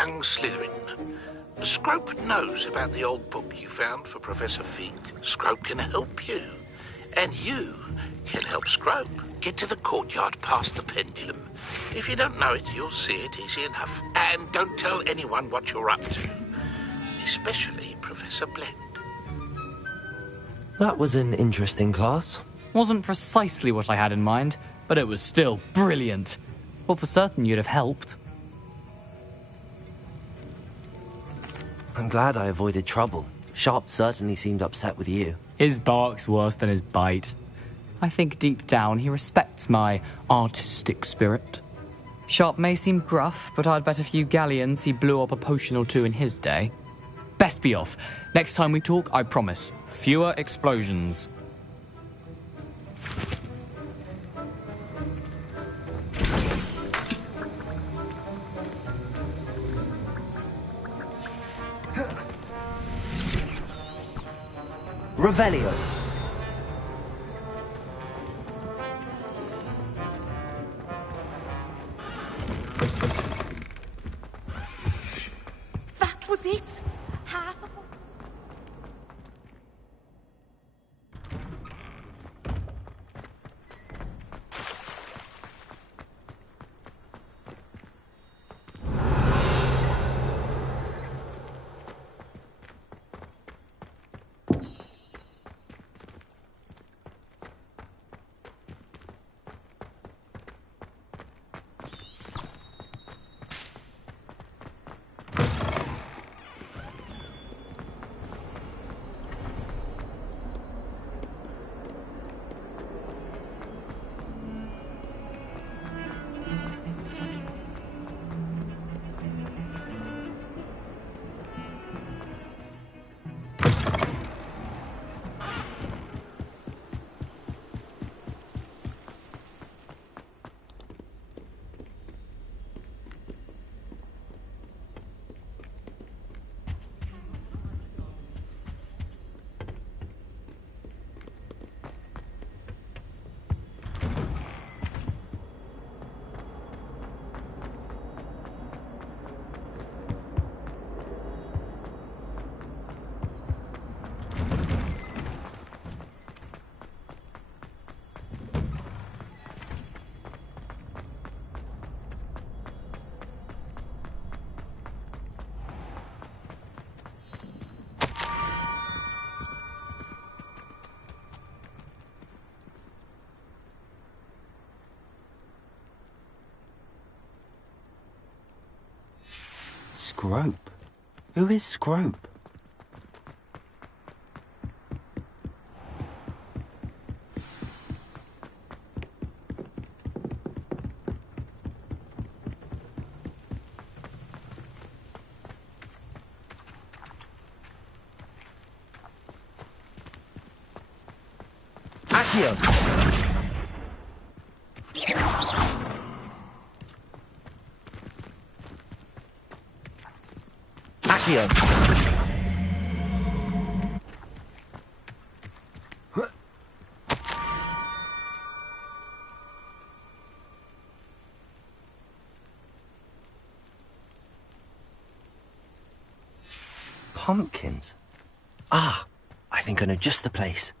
young Slytherin. Scrope knows about the old book you found for Professor Fig. Scrope can help you. And you can help Scrope. Get to the courtyard past the pendulum. If you don't know it, you'll see it easy enough. And don't tell anyone what you're up to. Especially Professor Black. That was an interesting class. Wasn't precisely what I had in mind, but it was still brilliant. Thought for certain you'd have helped. I'm glad I avoided trouble. Sharp certainly seemed upset with you. His bark's worse than his bite. I think deep down he respects my artistic spirit. Sharp may seem gruff, but I'd bet a few galleons he blew up a potion or two in his day. Best be off. Next time we talk, I promise, fewer explosions. Revelio. That was it. Half a... Scrope? Who is Scrope? Accio! Accio! Pumpkins? Ah, I think I know just the place.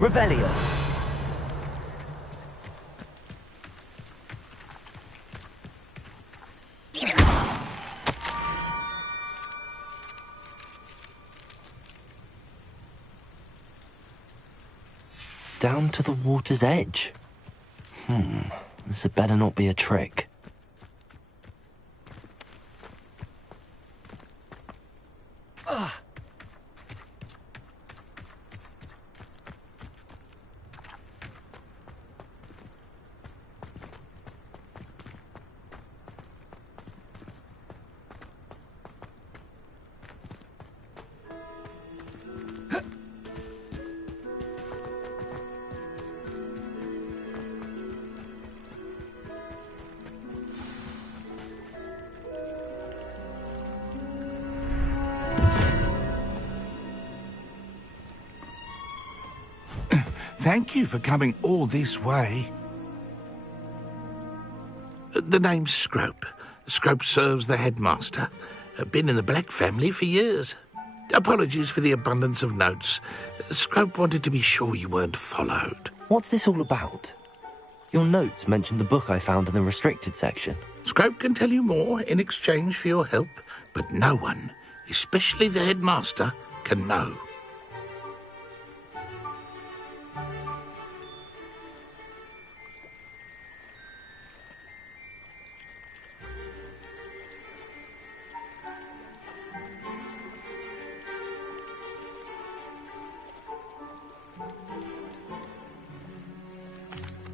Revelio. Down to the water's edge. This had better not be a trick. Thank you for coming all this way. The name's Scrope. Scrope serves the headmaster. Been in the Black family for years. Apologies for the abundance of notes. Scrope wanted to be sure you weren't followed. What's this all about? Your notes mentioned the book I found in the restricted section. Scrope can tell you more in exchange for your help, but no one, especially the headmaster, can know.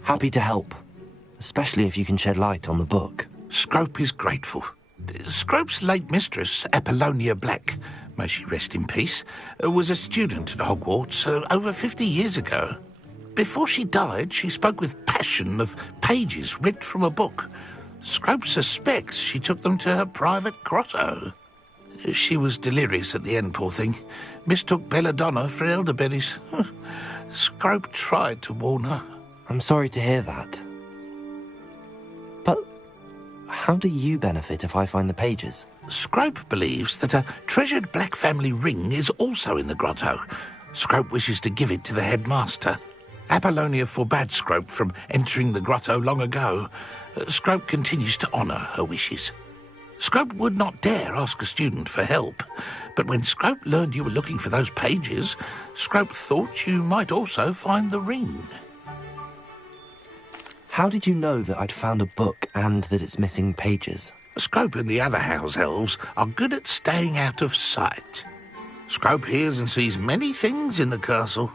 Happy to help, especially if you can shed light on the book. Scrope is grateful. Scrope's late mistress, Apollonia Black, may she rest in peace, was a student at Hogwarts over 50 years ago. Before she died, she spoke with passion of pages ripped from a book. Scrope suspects she took them to her private grotto. She was delirious at the end, poor thing. Mistook belladonna for elderberries. Scrope tried to warn her. I'm sorry to hear that. But how do you benefit if I find the pages? Scrope believes that a treasured Black family ring is also in the grotto. Scrope wishes to give it to the headmaster. Apollonia forbade Scrope from entering the grotto long ago. Scrope continues to honour her wishes. Scrope would not dare ask a student for help, but when Scrope learned you were looking for those pages, Scrope thought you might also find the ring. How did you know that I'd found a book and that it's missing pages? Scrope and the other house elves are good at staying out of sight. Scrope hears and sees many things in the castle.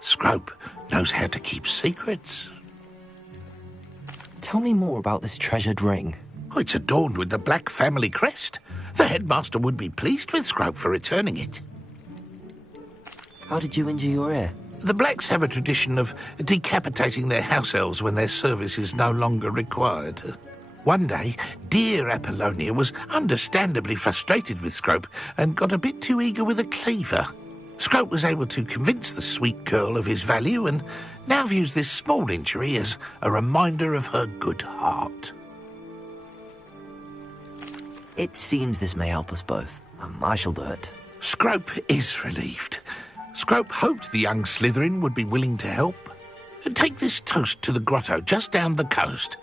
Scrope knows how to keep secrets. Tell me more about this treasured ring. Oh, it's adorned with the Black family crest. The headmaster would be pleased with Scrope for returning it. How did you injure your ear? The Blacks have a tradition of decapitating their house elves when their service is no longer required. One day, dear Apollonia was understandably frustrated with Scrope and got a bit too eager with a cleaver. Scrope was able to convince the sweet girl of his value and now views this small injury as a reminder of her good heart. It seems this may help us both. I shall do it. Scrope is relieved. Scrope hoped the young Slytherin would be willing to help. Take this toast to the grotto just down the coast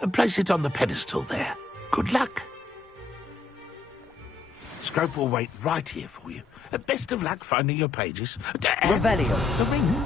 and place it on the pedestal there. Good luck. Scrope will wait right here for you. Best of luck finding your pages. Revelio. The ring?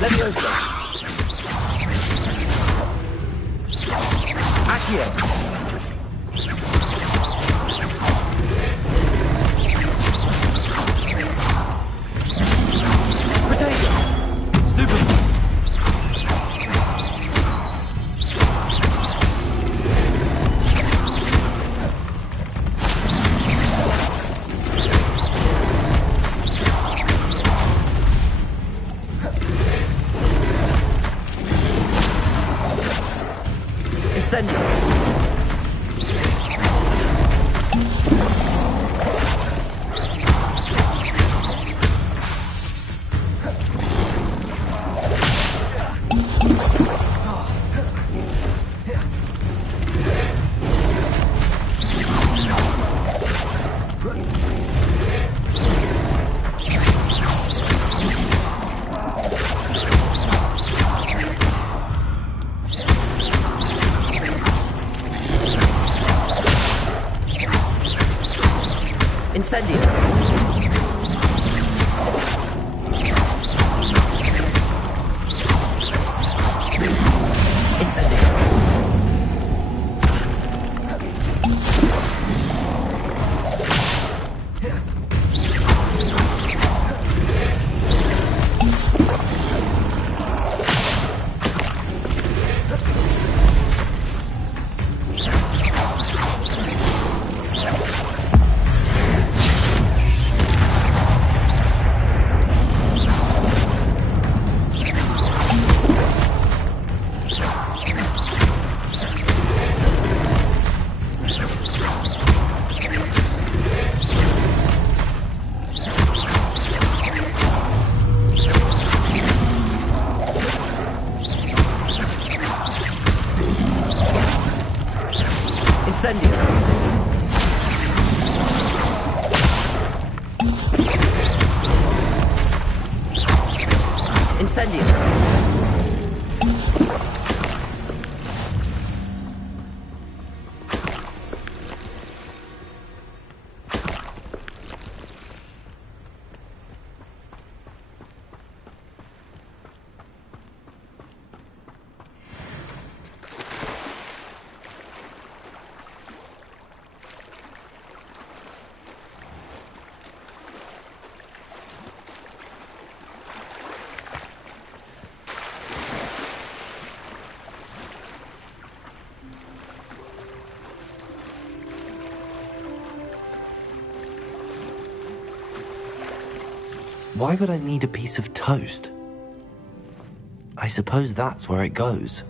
Leviosa. Accio. Incendio! Why would I need a piece of toast? I suppose that's where it goes.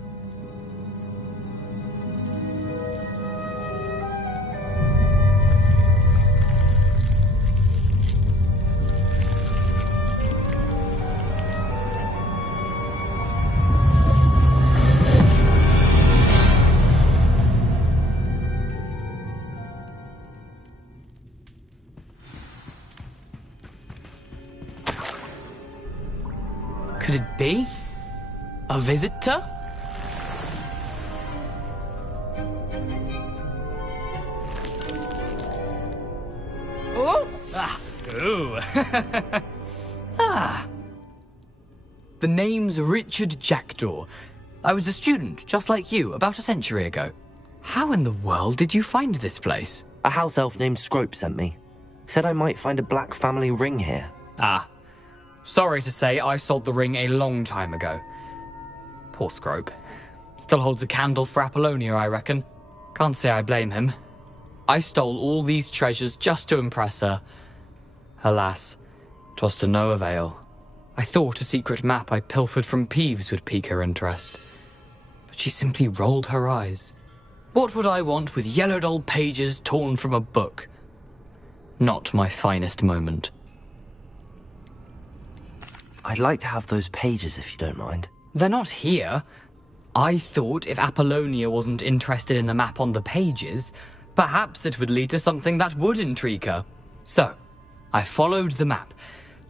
Could it be? A visitor? Oh! Ah! Ooh! Ah! The name's Richard Jackdaw. I was a student, just like you, about a century ago. How in the world did you find this place? A house elf named Scrope sent me. Said I might find a black family ring here. Ah. Sorry to say, I sold the ring a long time ago. Poor Scrope. Still holds a candle for Apollonia, I reckon. Can't say I blame him. I stole all these treasures just to impress her. Alas, 'twas to no avail. I thought a secret map I pilfered from Peeves would pique her interest. But she simply rolled her eyes. What would I want with yellowed old pages torn from a book? Not my finest moment. I'd like to have those pages if you don't mind. They're not here. I thought if Apollonia wasn't interested in the map on the pages, perhaps it would lead to something that would intrigue her. So, I followed the map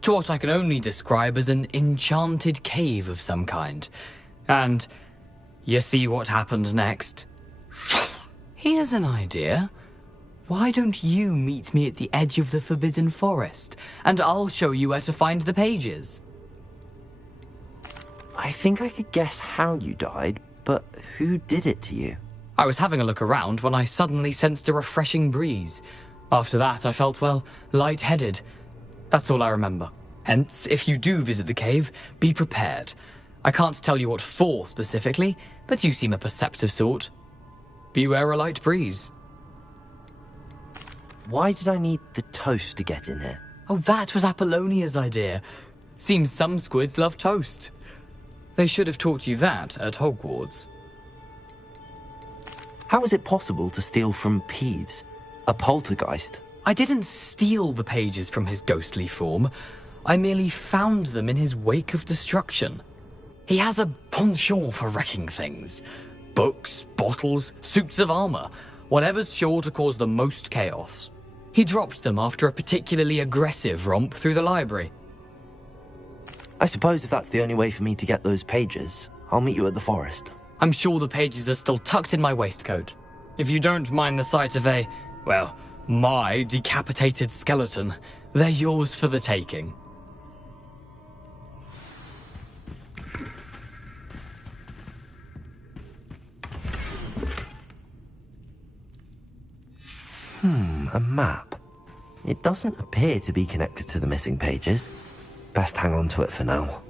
to what I can only describe as an enchanted cave of some kind. And you see what happened next? Here's an idea. Why don't you meet me at the edge of the Forbidden Forest, and I'll show you where to find the pages? I think I could guess how you died, but who did it to you? I was having a look around when I suddenly sensed a refreshing breeze. After that, I felt, well, lightheaded. That's all I remember. Hence, if you do visit the cave, be prepared. I can't tell you what for specifically, but you seem a perceptive sort. Beware a light breeze. Why did I need the toast to get in here? Oh, that was Apollonia's idea. Seems some squids love toast. They should have taught you that at Hogwarts. How is it possible to steal from Peeves, a poltergeist? I didn't steal the pages from his ghostly form. I merely found them in his wake of destruction. He has a penchant for wrecking things. Books, bottles, suits of armor, whatever's sure to cause the most chaos. He dropped them after a particularly aggressive romp through the library. I suppose if that's the only way for me to get those pages, I'll meet you at the forest. I'm sure the pages are still tucked in my waistcoat. If you don't mind the sight of my decapitated skeleton, they're yours for the taking. A map. It doesn't appear to be connected to the missing pages. Best hang on to it for now.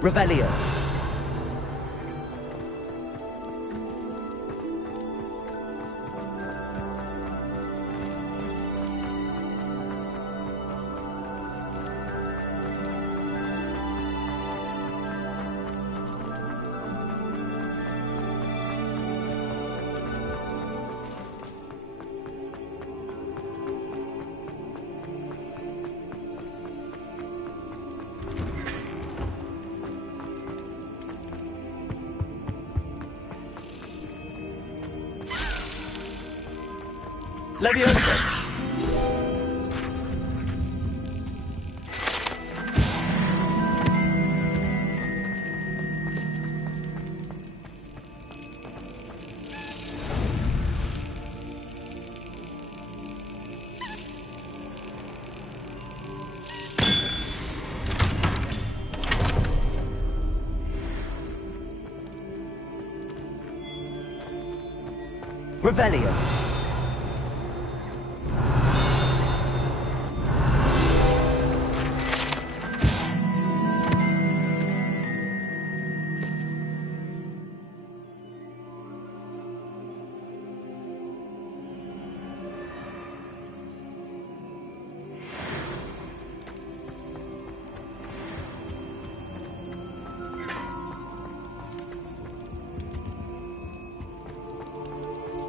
Revelio. Leviosa. Revelio.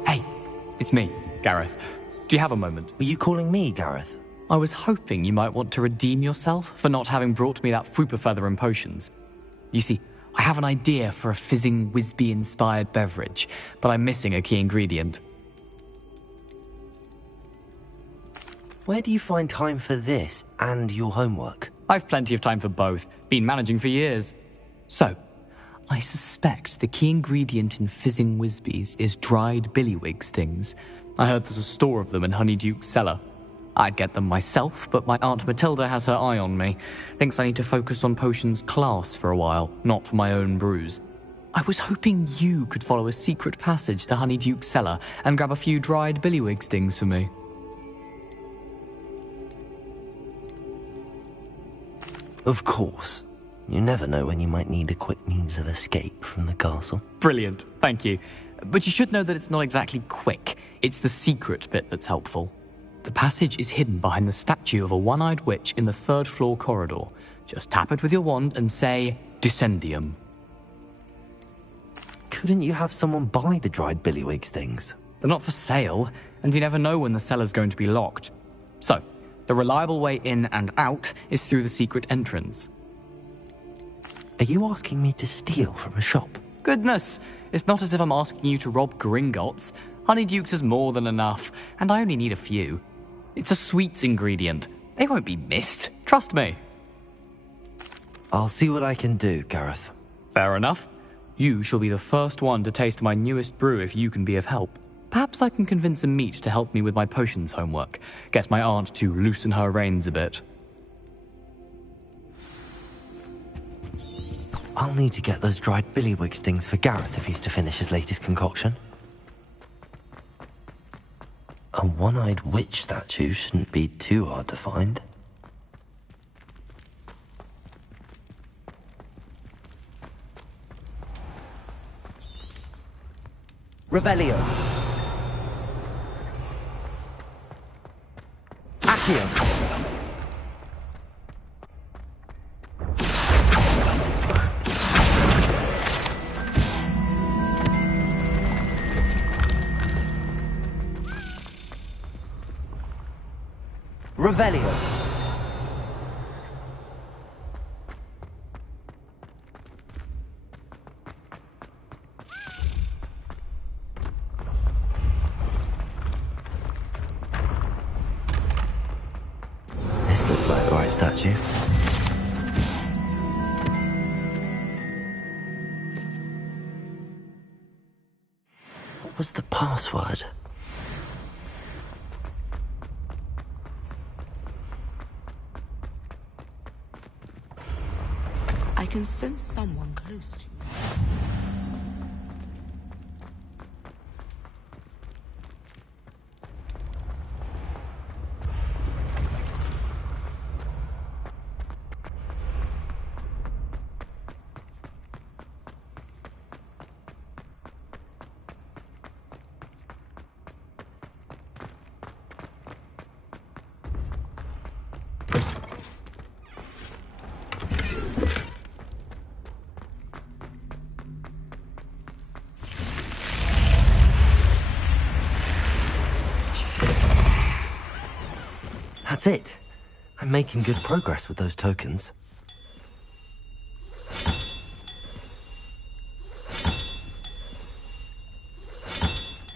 Hey, it's me, Gareth. Do you have a moment? Were you calling me, Gareth? I was hoping you might want to redeem yourself for not having brought me that Fwooper feather and potions. You see, I have an idea for a fizzing Wisby-inspired beverage, but I'm missing a key ingredient. Where do you find time for this and your homework? I've plenty of time for both. Been managing for years. So, I suspect the key ingredient in fizzing Wisbies is dried billywig stings. I heard there's a store of them in Honeyduke's cellar. I'd get them myself, but my Aunt Matilda has her eye on me. Thinks I need to focus on potions class for a while, not for my own brews. I was hoping you could follow a secret passage to Honeyduke's cellar and grab a few dried billywig stings for me. Of course. You never know when you might need a quick means of escape from the castle. Brilliant, thank you. But you should know that it's not exactly quick. It's the secret bit that's helpful. The passage is hidden behind the statue of a one-eyed witch in the third-floor corridor. Just tap it with your wand and say, Descendium. Couldn't you have someone buy the dried billywig stings? They're not for sale, and you never know when the cellar's going to be locked. So, the reliable way in and out is through the secret entrance. Are you asking me to steal from a shop? Goodness, it's not as if I'm asking you to rob Gringotts. Honeyduke's is more than enough, and I only need a few. It's a sweets ingredient. They won't be missed, trust me. I'll see what I can do, Gareth. Fair enough. You shall be the first one to taste my newest brew if you can be of help. Perhaps I can convince a meat to help me with my potions homework. Get my aunt to loosen her reins a bit. I'll need to get those dried billywig stings for Gareth if he's to finish his latest concoction. A one-eyed witch statue shouldn't be too hard to find. Revelio. Accio. Revelio. This looks like the right statue. What was the password? can sense someone close to you. That's it. I'm making good progress with those tokens.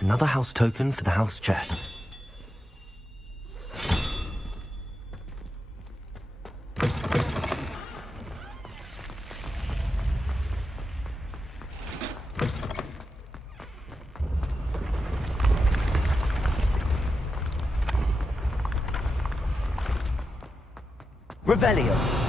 Another house token for the house chest. Revelio.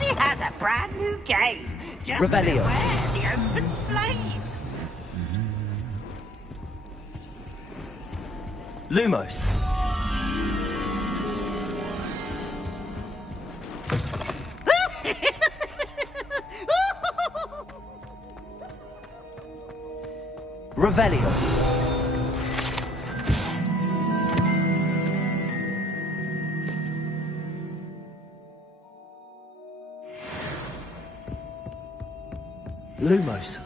He has a brand new game. Just Revelio. beware the open flame. Lumos. Revelio. Lumos.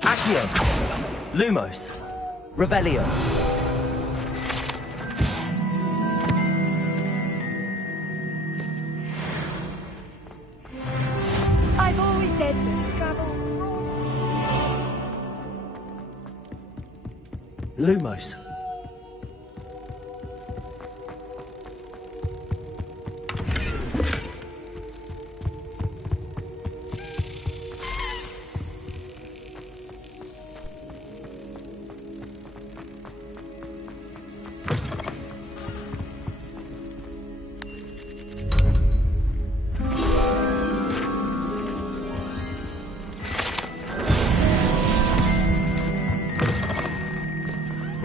Accio. Lumos. Revelio. I've always said that travel. Lumos.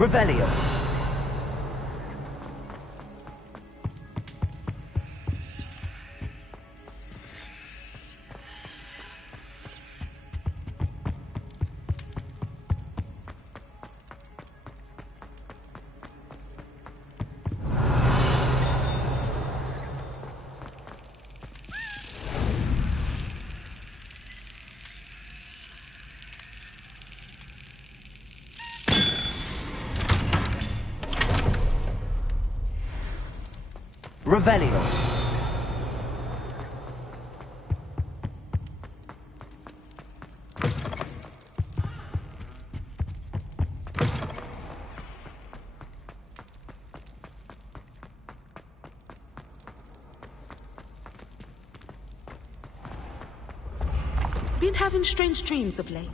Revelio. Revelio. Been having strange dreams of late.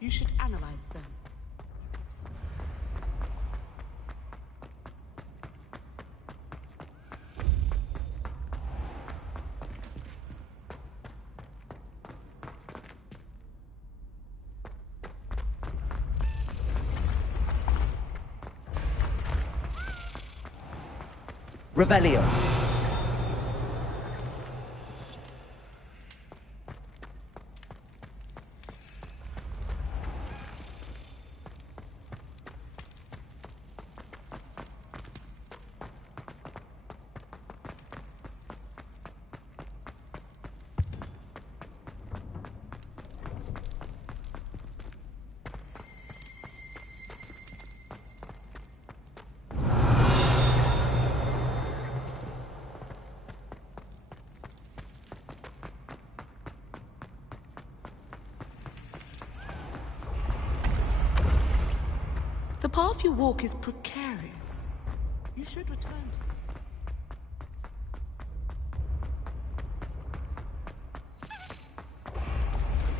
You should analyze them. Revelio. The path you walk is precarious. You should return to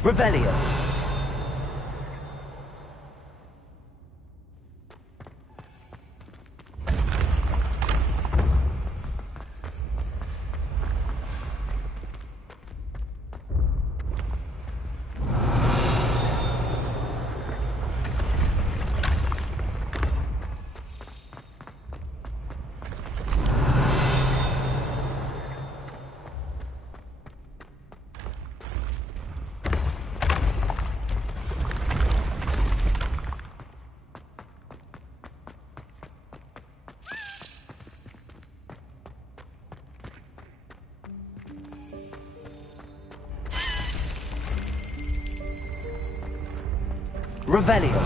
it. Revelio. Revelio.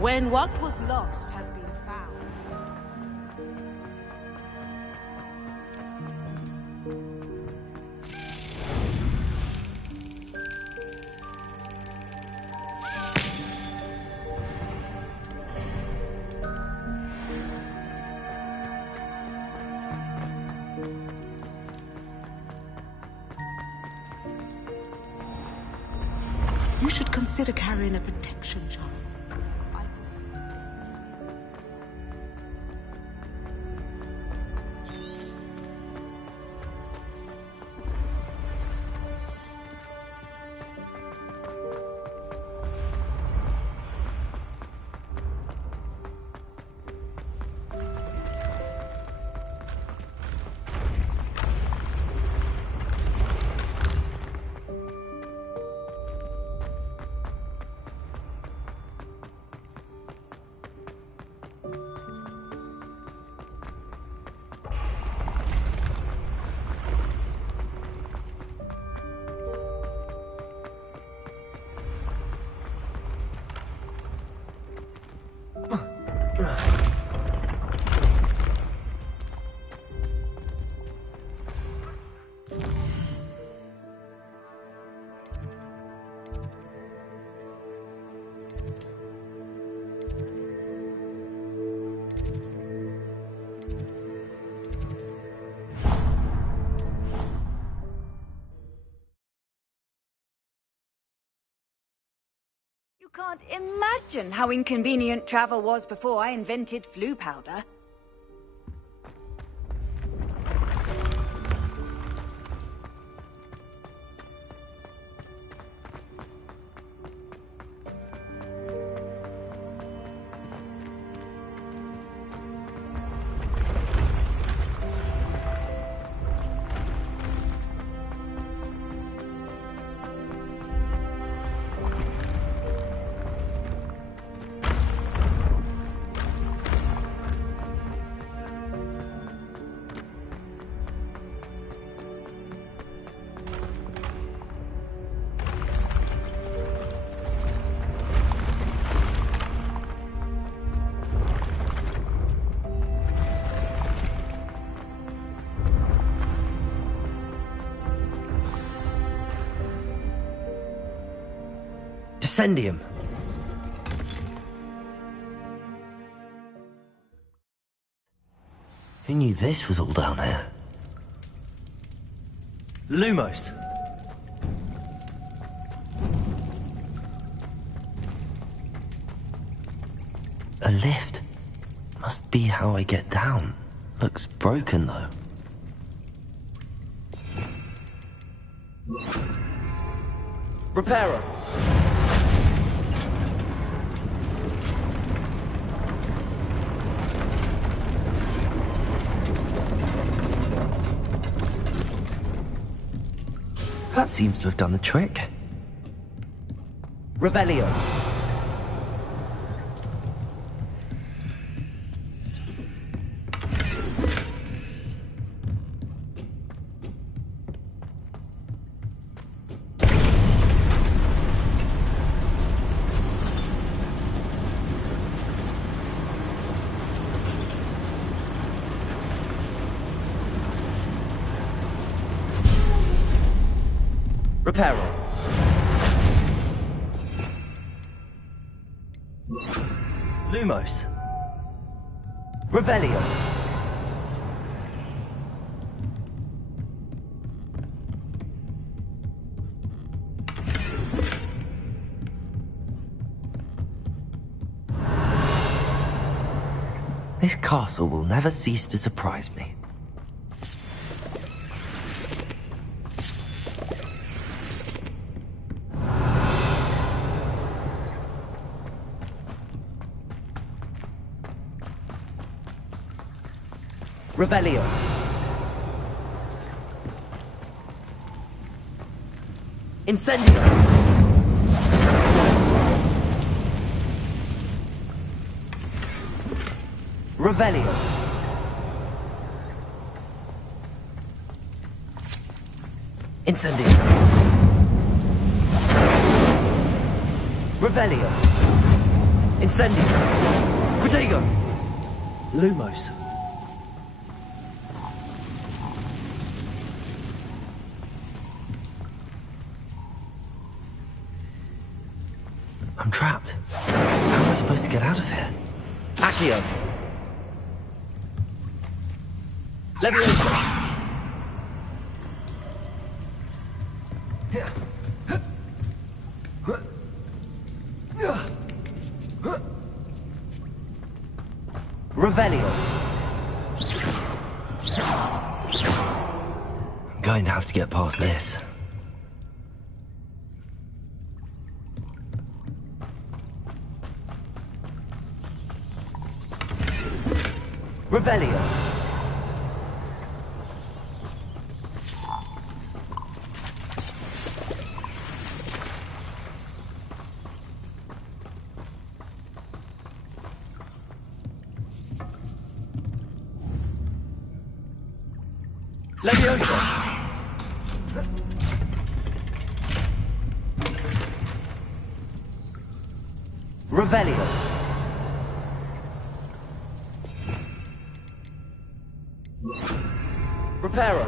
When what was lost has been found. You should consider carrying a protection charm. You can't imagine how inconvenient travel was before I invented flu powder. Descendium. Who knew this was all down here? Lumos. A lift. Must be how I get down. Looks broken though. Repairer. That seems to have done the trick. Revelio. Reparo. Lumos. Revelio. This castle will never cease to surprise me. Revelio. Incendio. Revelio. Incendio. Revelio. Incendio. Protego. Lumos. I'm trapped. How am I supposed to get out of here? Accio. Leviosa. Revelio. I'm going to have to get past this. Revelio. Leviosa. Revelio. Reparo.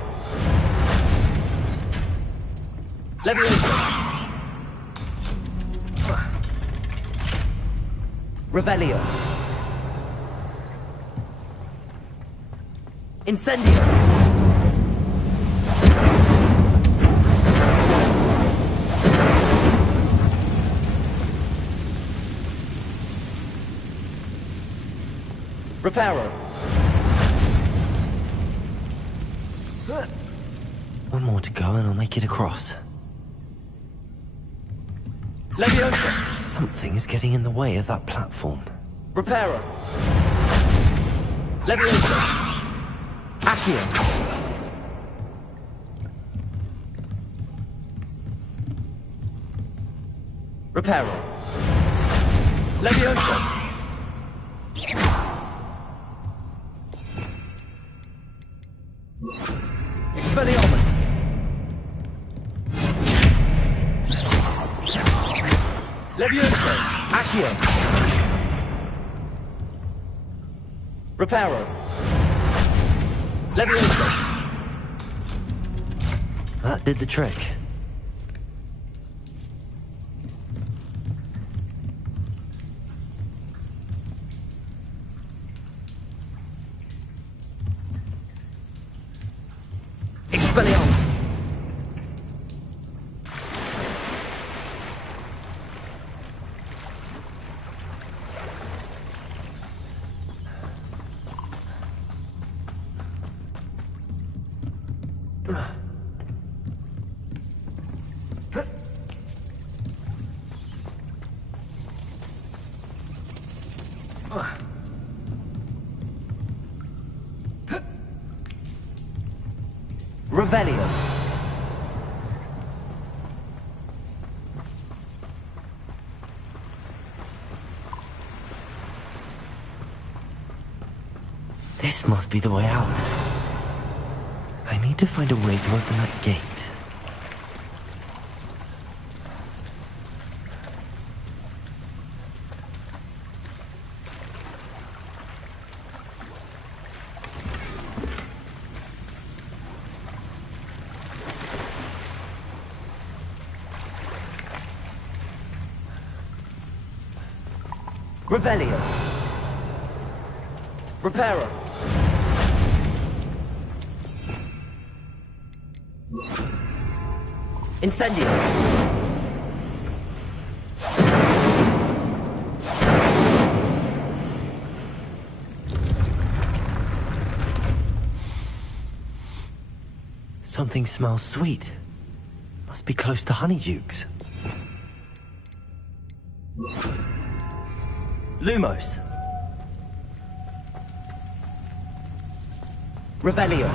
Leviosa. Revelio. Incendio. Reparo. One more to go and I'll make it across. Leviosa! Something is getting in the way of that platform. Reparo! Leviosa! Accio! Reparo! Leviosa! Expelliarmus! Leviosa! Accio! Reparo! Leviosa! That did the trick. Expelliarmus! Revelio. This must be the way out. I need to find a way to open that gate. Revelio. Reparo. Incendio. Something smells sweet. Must be close to Honeydukes. Lumos. Revelio.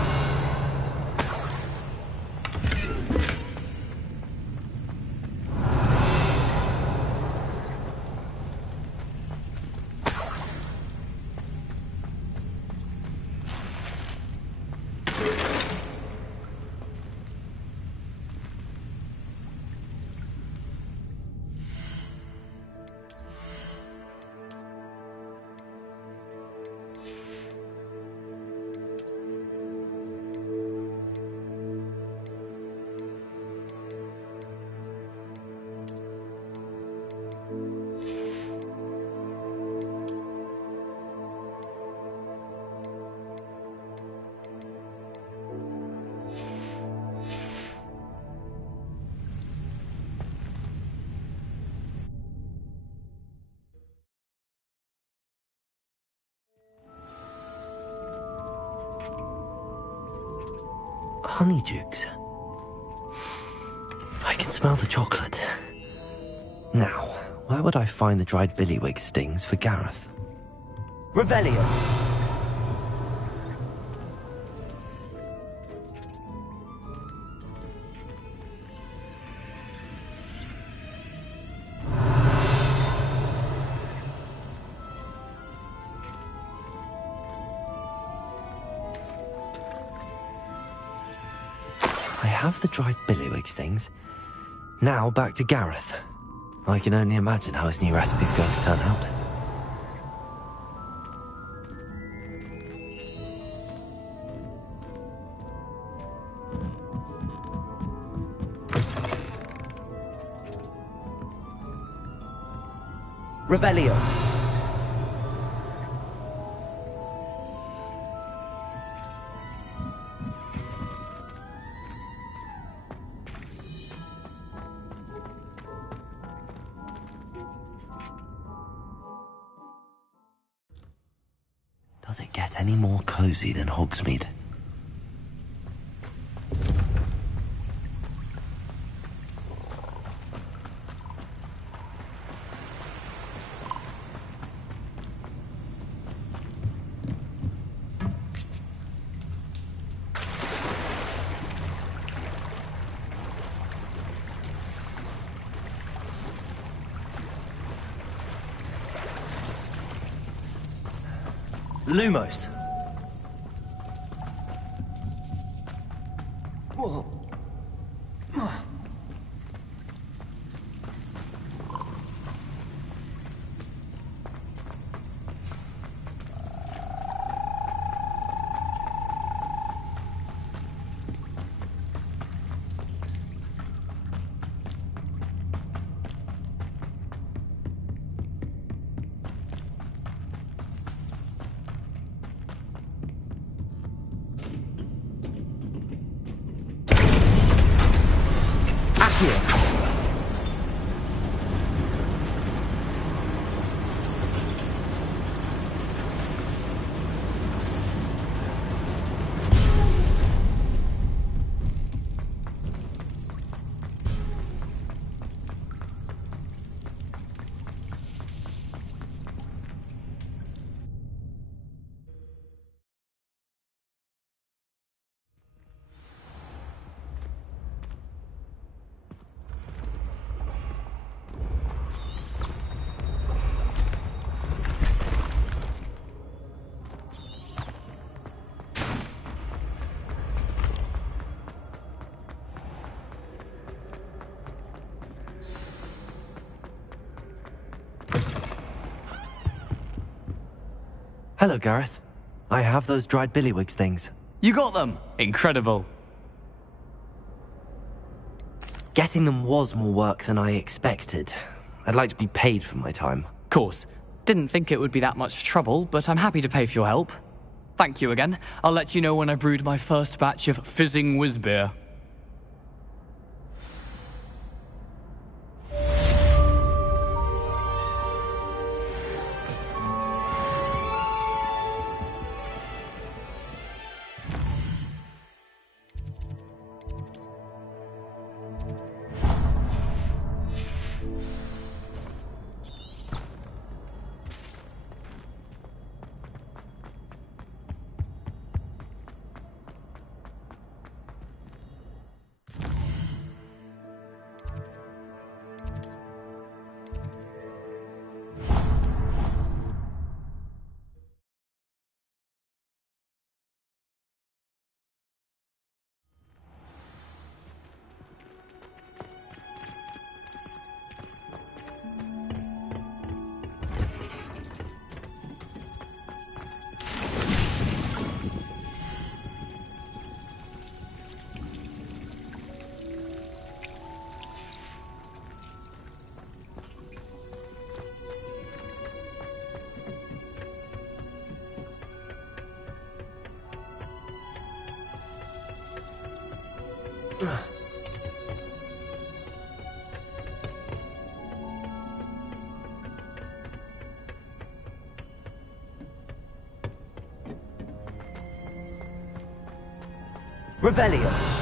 Honeydukes. I can smell the chocolate. Now, where would I find the dried billywig stings for Gareth? Revelio. I have the dried billywig stings. Now back to Gareth. I can only imagine how his new recipe's going to turn out. Revelio. Does it get any more cozy than Hogsmeade? Lumos. Whoa. Hello, Gareth. I have those dried billywigs things. You got them! Incredible. Getting them was more work than I expected. I'd like to be paid for my time. Course. Didn't think it would be that much trouble, but I'm happy to pay for your help. Thank you again. I'll let you know when I've brewed my first batch of fizzing whiz beer. Revelio.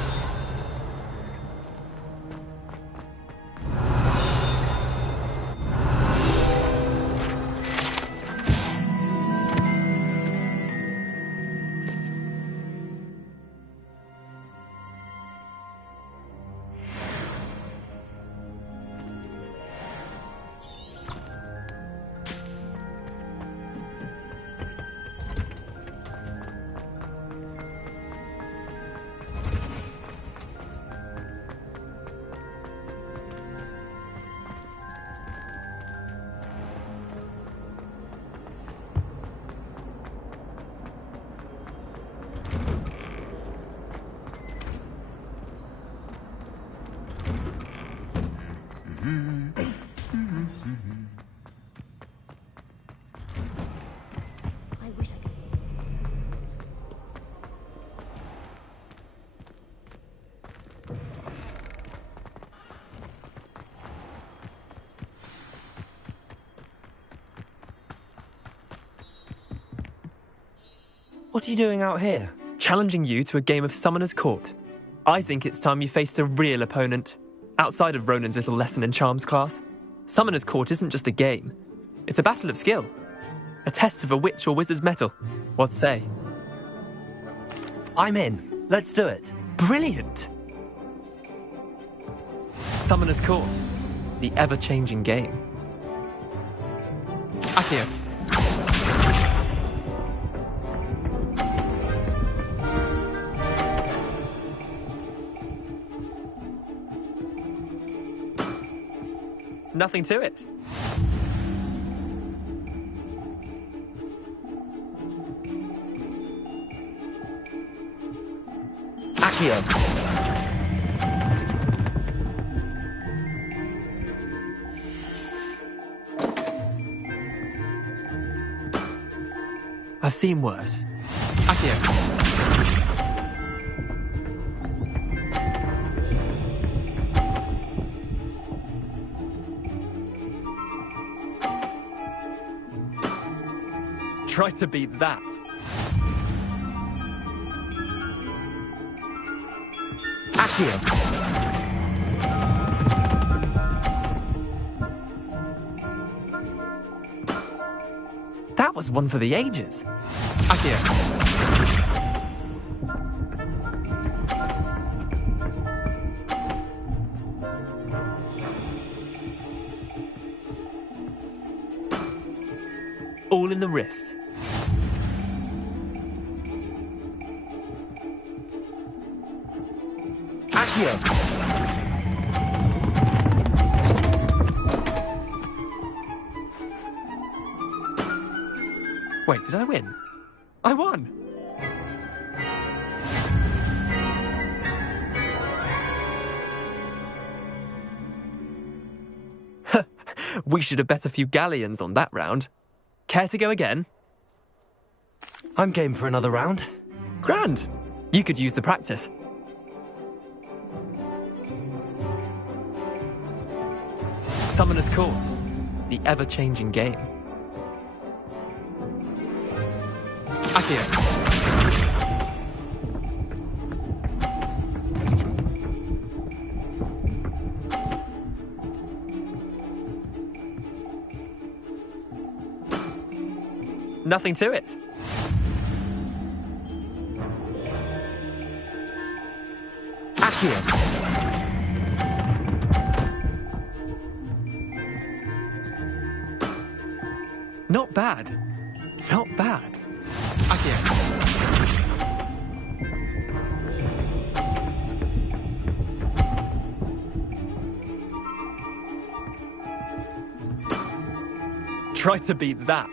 What are you doing out here? Challenging you to a game of Summoner's Court. I think it's time you faced a real opponent, outside of Ronan's little lesson in charms class. Summoner's Court isn't just a game. It's a battle of skill. A test of a witch or wizard's mettle. What say? I'm in. Let's do it. Brilliant! Summoner's Court. The ever-changing game. Accio. Nothing to it. Accio. I've seen worse. Accio. Try to beat that. Accio. That was one for the ages. Accio. All in the wrist. Accio. Wait. Did I win? I won! We should have bet a few galleons on that round. Care to go again? I'm game for another round. Grand! You could use the practice. Summoner's Court, the ever-changing game. Accio. Nothing to it. Accio. Not bad. Not bad. Accio. Try to beat that.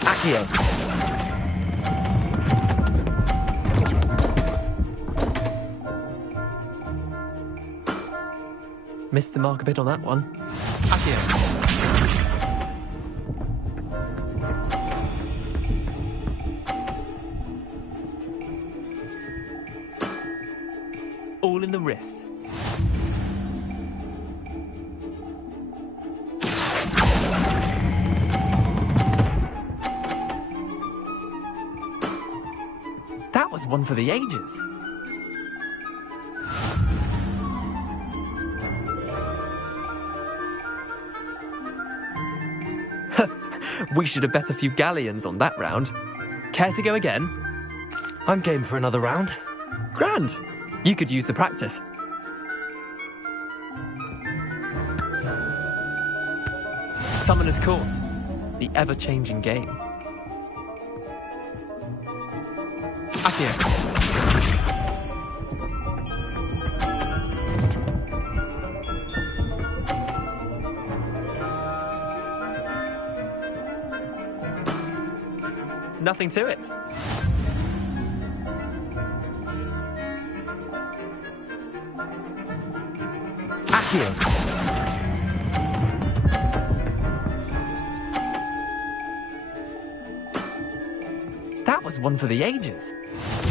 Accio. Missed the mark a bit on that one. Accio. All in the wrist. That was one for the ages. We should have bet a few galleons on that round. Care to go again? I'm game for another round. Grand! You could use the practice. Summoner's Court, the ever-changing game. Accio. Nothing to it. Accio. That was one for the ages.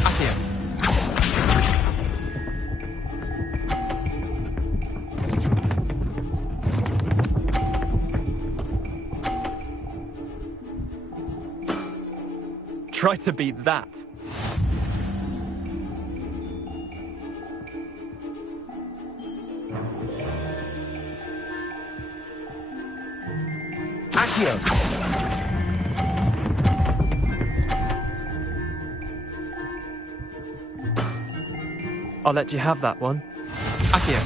Accio. Try to beat that. Accio. I'll let you have that one. Accio.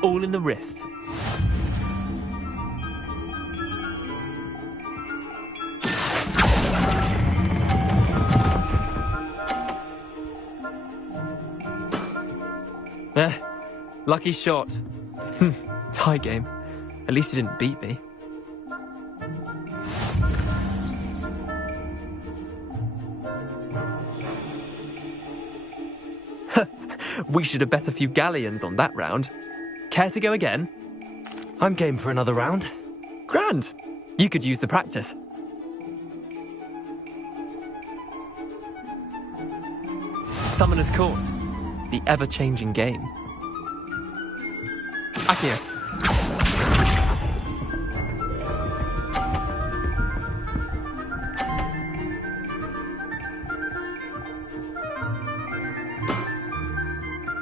All in the wrist. Lucky shot. Tie game. At least you didn't beat me. We should have bet a few galleons on that round. Care to go again? I'm game for another round. Grand! You could use the practice. Summoner's Court, the ever-changing game. Accio.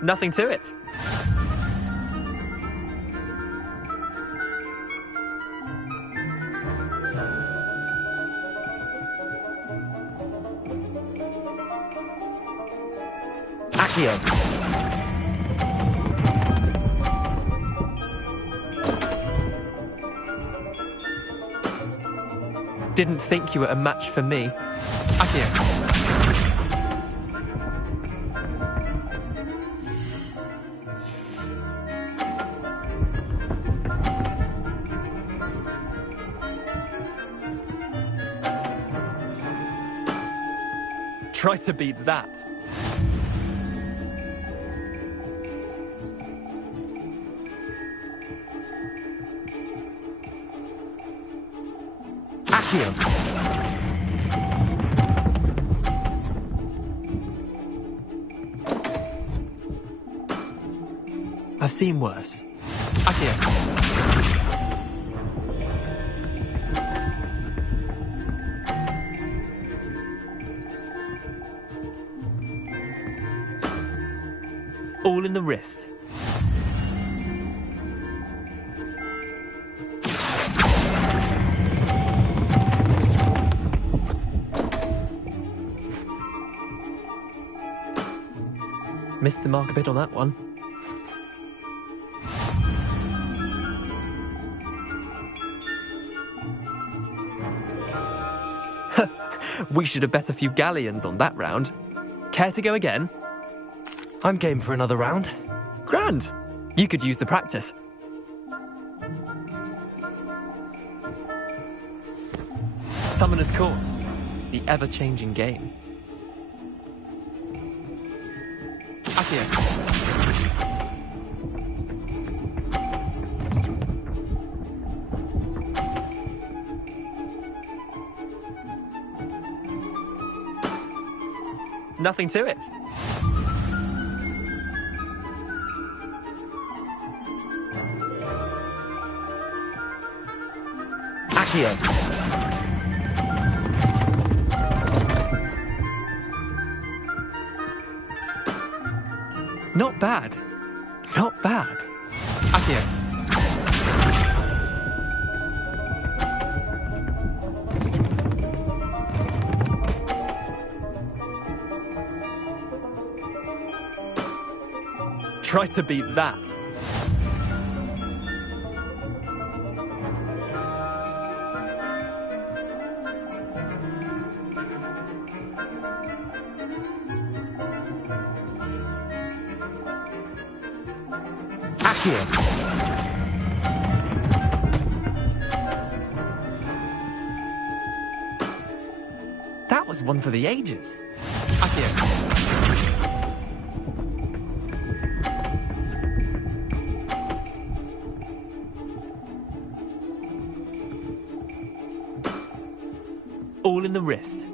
Nothing to it. Accio. Didn't think you were a match for me. Akio. Try to beat that. Akio. I've seen worse. Akio. All in the wrist. Missed the mark a bit on that one. We should have bet a few galleons on that round. Care to go again? I'm game for another round. Grand. You could use the practice. Summoner's Court. The ever-changing game. Akio. Nothing to it. Akio. Not bad. Not bad. Akio. Try to beat that. Akio. That was one for the ages. Akio. All in the wrist.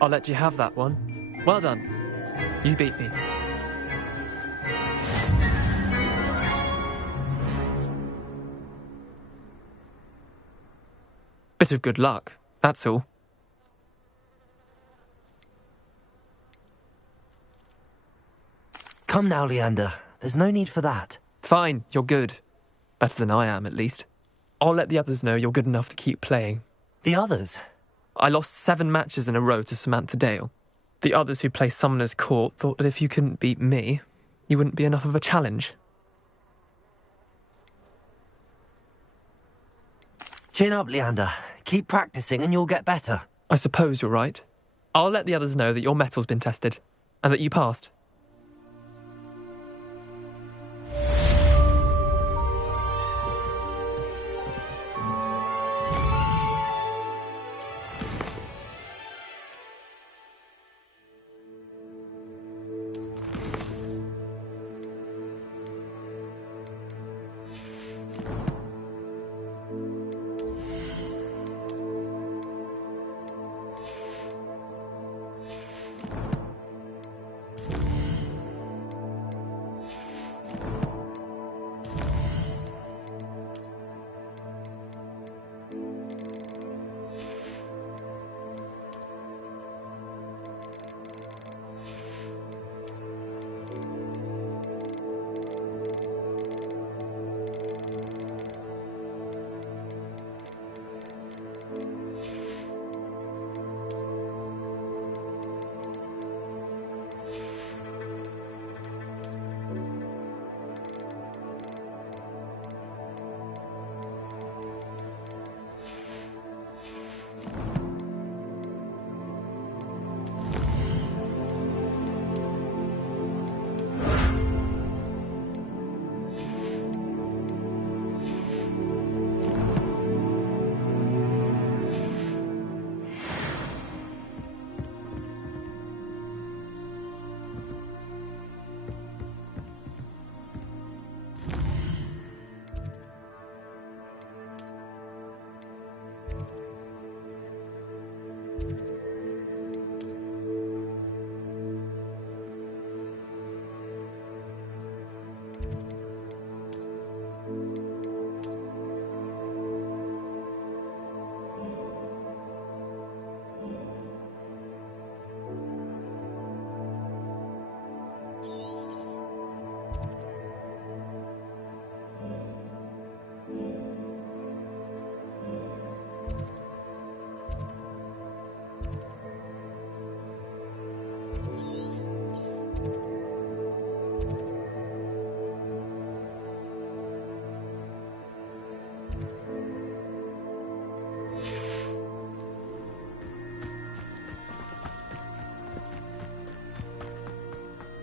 I'll let you have that one. Well done. You beat me. Bit of good luck, that's all. Come now, Leander. There's no need for that. Fine, you're good. Better than I am, at least. I'll let the others know you're good enough to keep playing. The others? I lost 7 matches in a row to Samantha Dale. The others who play Summoner's Court thought that if you couldn't beat me, you wouldn't be enough of a challenge. Chin up, Leander. Keep practicing and you'll get better. I suppose you're right. I'll let the others know that your metal's been tested, and that you passed.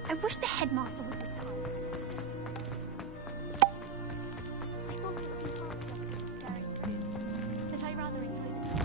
I wish the headmaster would be kind. I thought it would be hard to very rude, but I rather enjoyed it.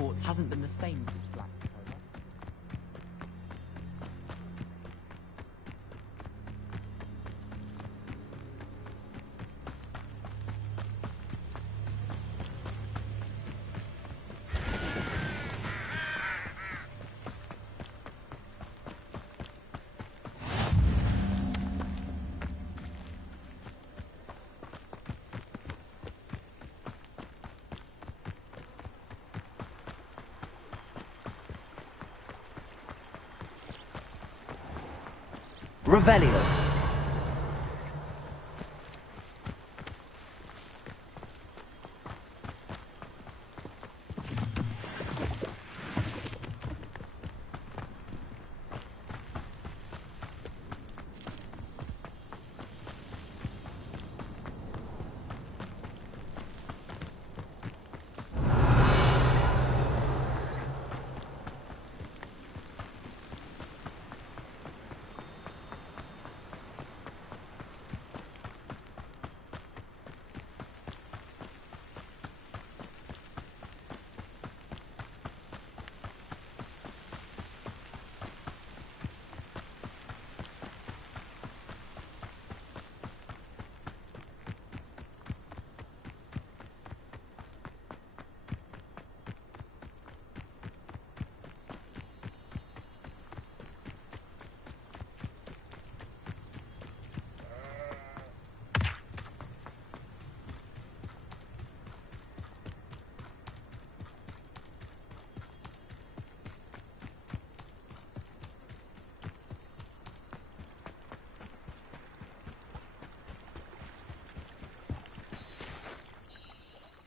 Hogwarts hasn't been the same since Black October. Revelio.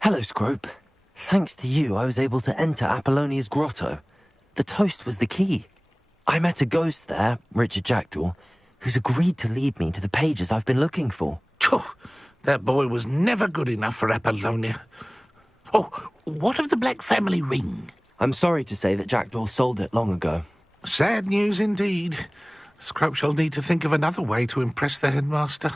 Hello, Scrope. Thanks to you, I was able to enter Apollonia's grotto. The toast was the key. I met a ghost there, Richard Jackdaw, who's agreed to lead me to the pages I've been looking for. Phew, that boy was never good enough for Apollonia. Oh, what of the Black family ring? I'm sorry to say that Jackdaw sold it long ago. Sad news indeed. Scrope shall need to think of another way to impress the headmaster.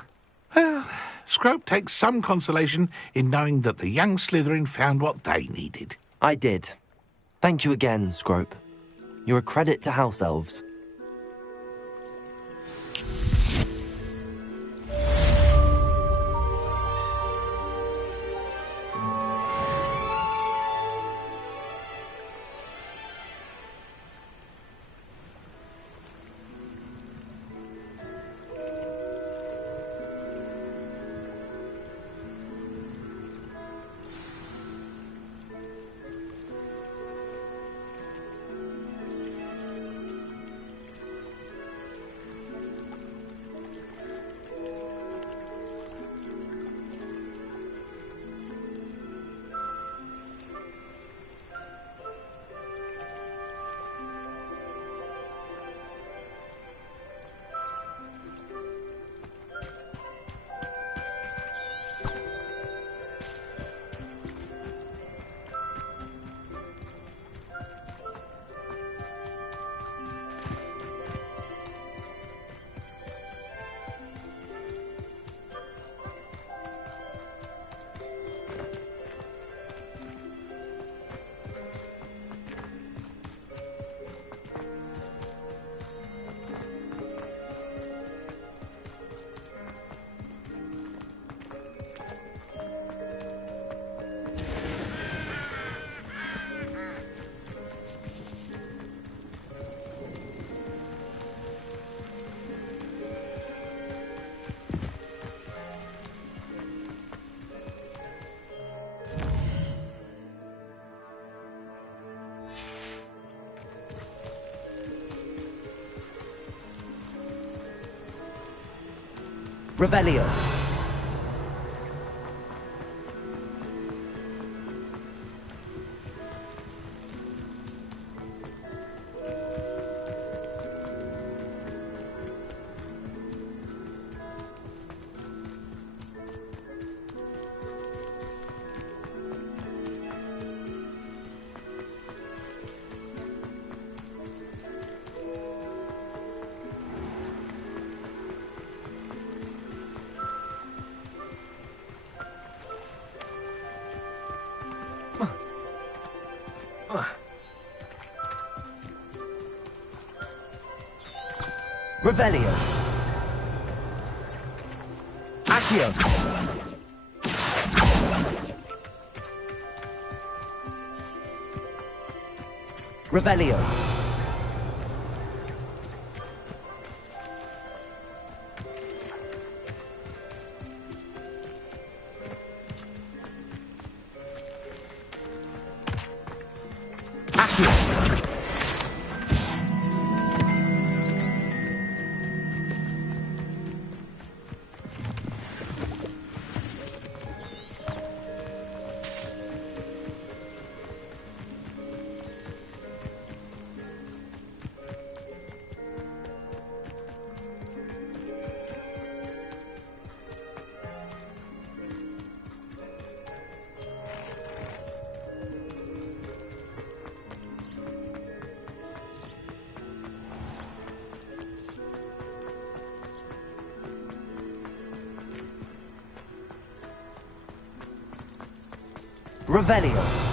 Well, Scrope takes some consolation in knowing that the young Slytherin found what they needed. I did. Thank you again, Scrope. You're a credit to House Elves. Revelio. Revelio. Accio. Revelio. Accio. Revelio.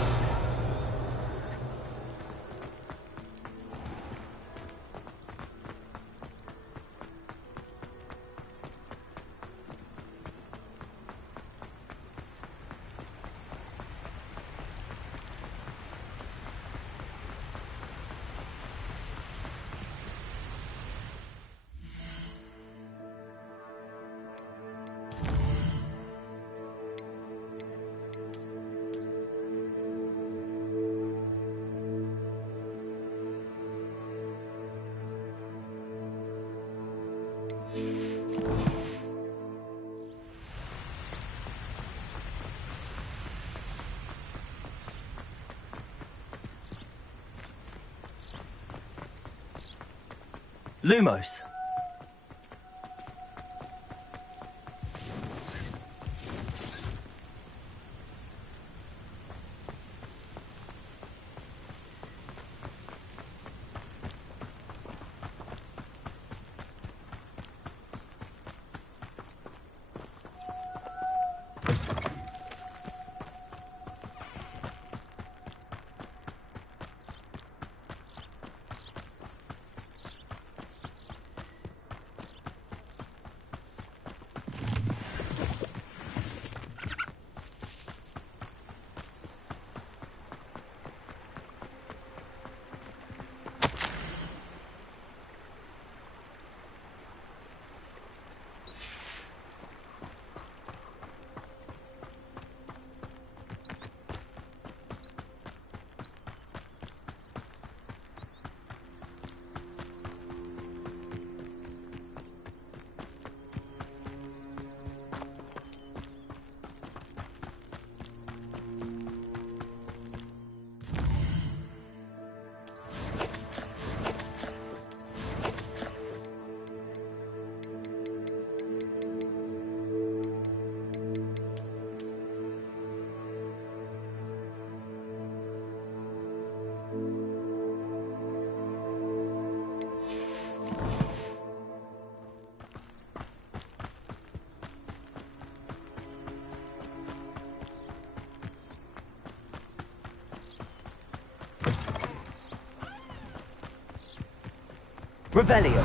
Lumos. Revelio.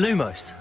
Lumos.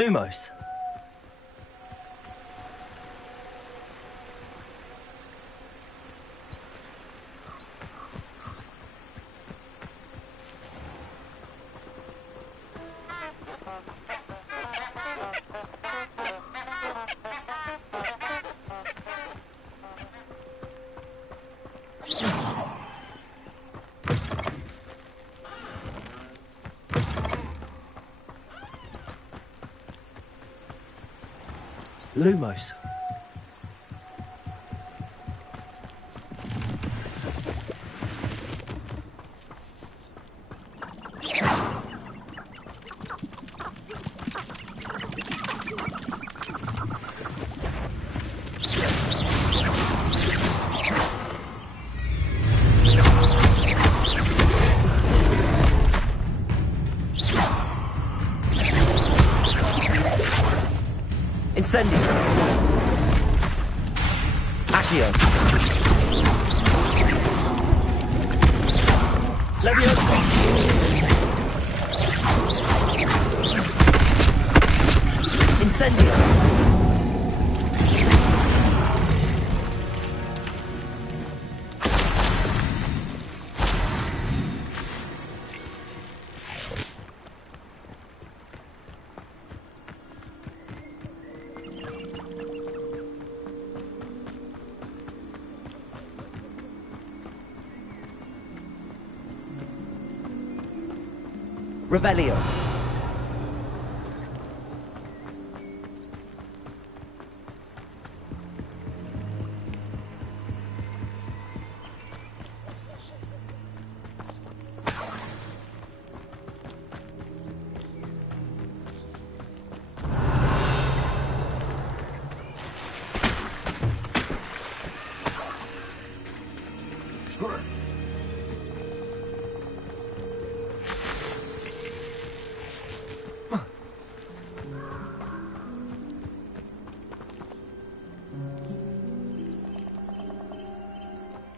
Lumos. Lumos. Incendio. Accio. Leviosa. Incendio. Revelio.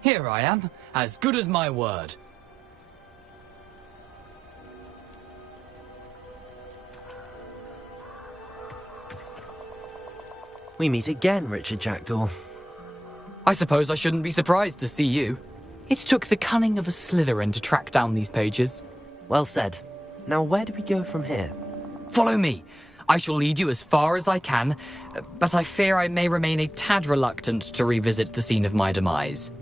Here I am, as good as my word. We meet again, Richard Jackdaw. I suppose I shouldn't be surprised to see you. It took the cunning of a Slytherin to track down these pages. Well said. Now where do we go from here? Follow me. I shall lead you as far as I can, but I fear I may remain a tad reluctant to revisit the scene of my demise.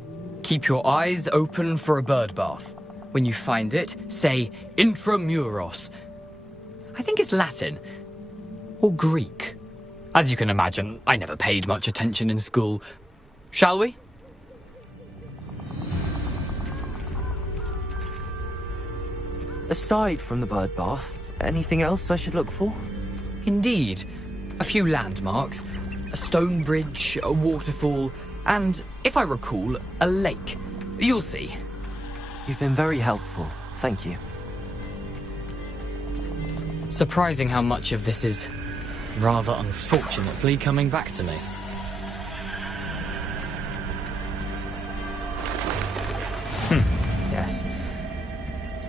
Keep your eyes open for a bird bath. When you find it, say intramuros. I think it's Latin. Or Greek. As you can imagine, I never paid much attention in school. Shall we? Aside from the bird bath, anything else I should look for? Indeed. A few landmarks. A stone bridge, a waterfall, and, if I recall, a lake. You'll see. You've been very helpful. Thank you. Surprising how much of this is, rather unfortunately, coming back to me. Yes.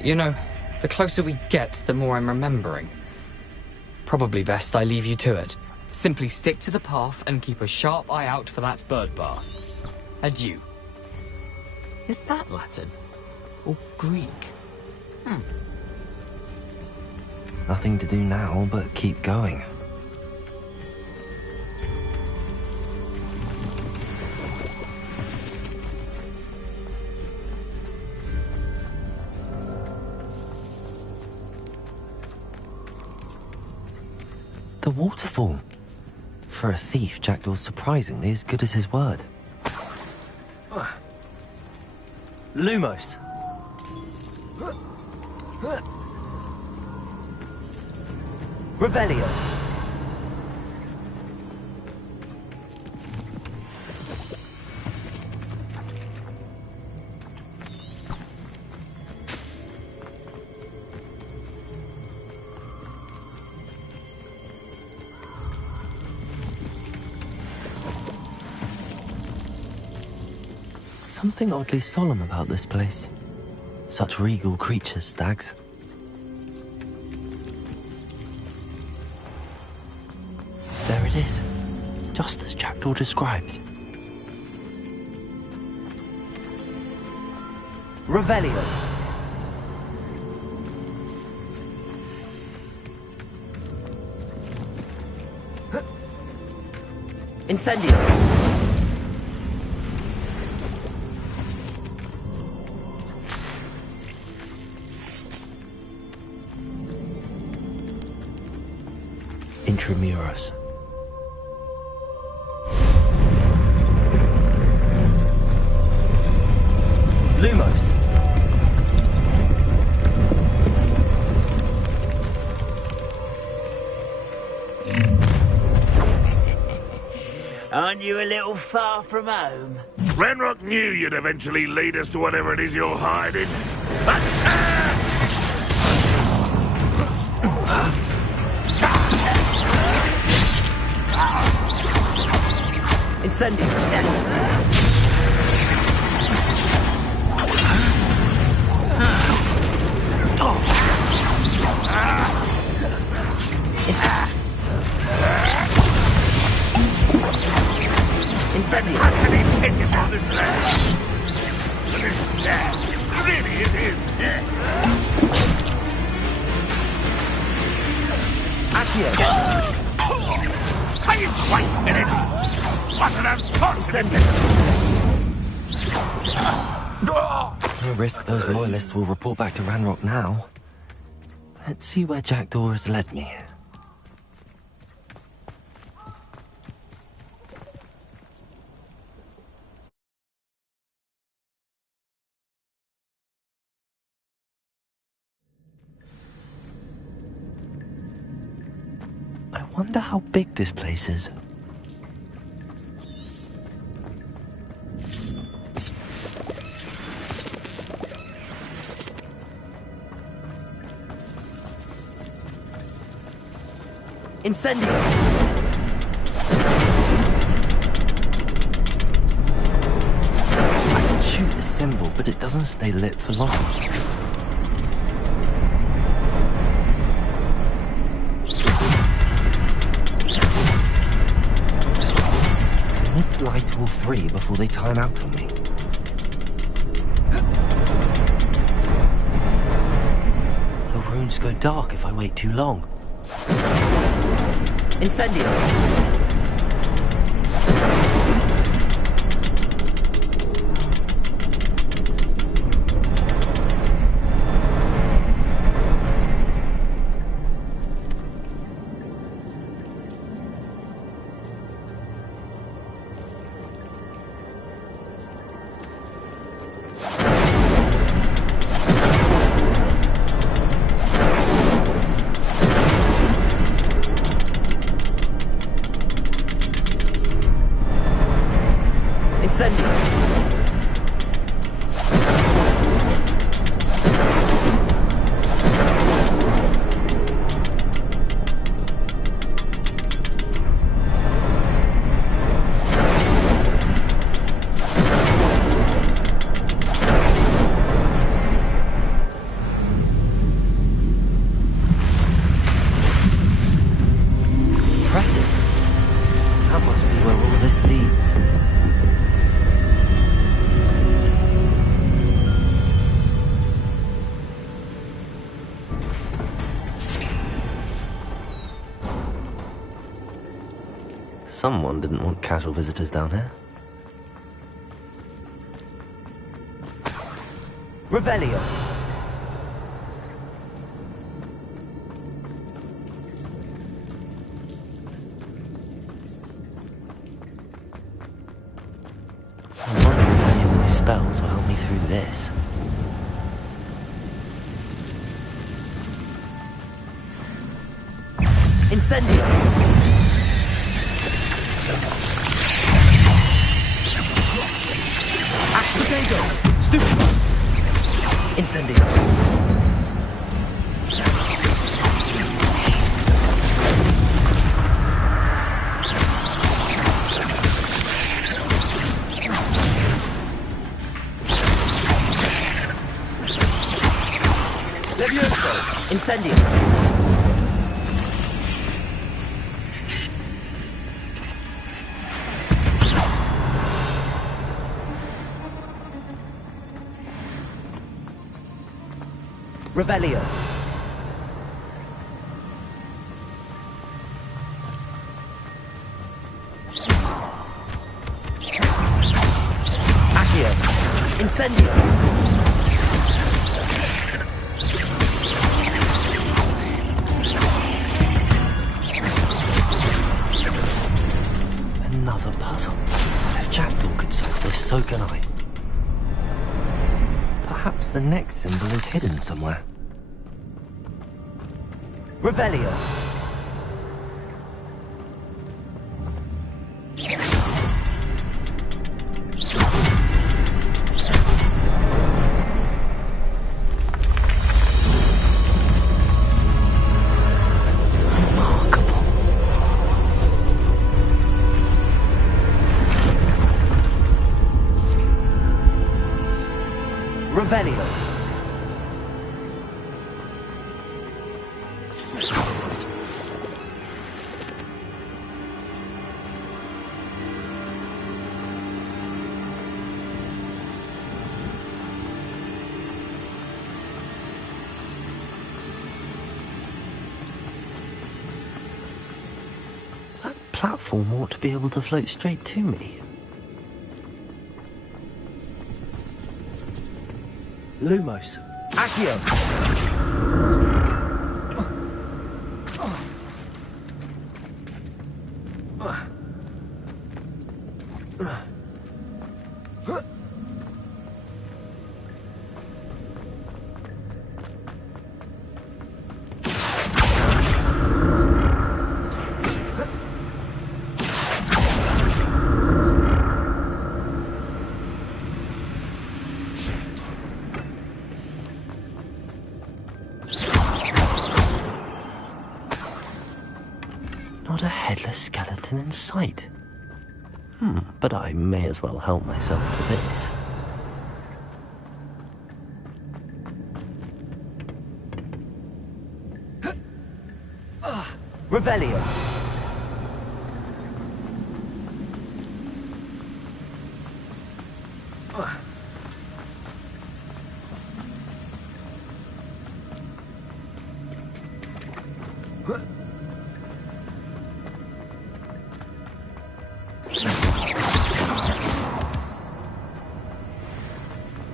You know, the closer we get, the more I'm remembering. Probably best I leave you to it. Simply stick to the path and keep a sharp eye out for that bird bath. Adieu. Is that Latin? Or Greek? Nothing to do now but keep going. The waterfall. For a thief, Jackdaw's surprisingly as good as his word. Lumos. Revelio. Something oddly solemn about this place. Such regal creatures, stags. just as Jackdaw described. Revelio. Incendio. Intramuros. Lumos. Aren't you a little far from home? Ranrock knew you'd eventually lead us to whatever it is you're hiding. Incendio. Incendio. How can he hit him on this land? But this is sad. Really, it is. Accio. Are you quite finished? What an unfortunate... No risk those loyalists will report back to Ranrock now. Let's see where Jackdaw has led me. I wonder how big this place is. Incendio. I can shoot the symbol, but it doesn't stay lit for long. I need to light all three before they time out on me. The rooms go dark if I wait too long. Incendio. Someone didn't want casual visitors down here. Revelio. I'm wondering if any of my spells will help me through this. Incendio. Stupid. Incendio. Levioso. Incendio. Revelio. Accio. Incendio. Another puzzle. If Jackdaw could solve this, so can I. Perhaps the next symbol is hidden somewhere. Revelio. Remarkable. Revelio. That platform ought to be able to float straight to me. Lumos. Accio. Not a headless skeleton in sight. But I may as well help myself to this. Revelio.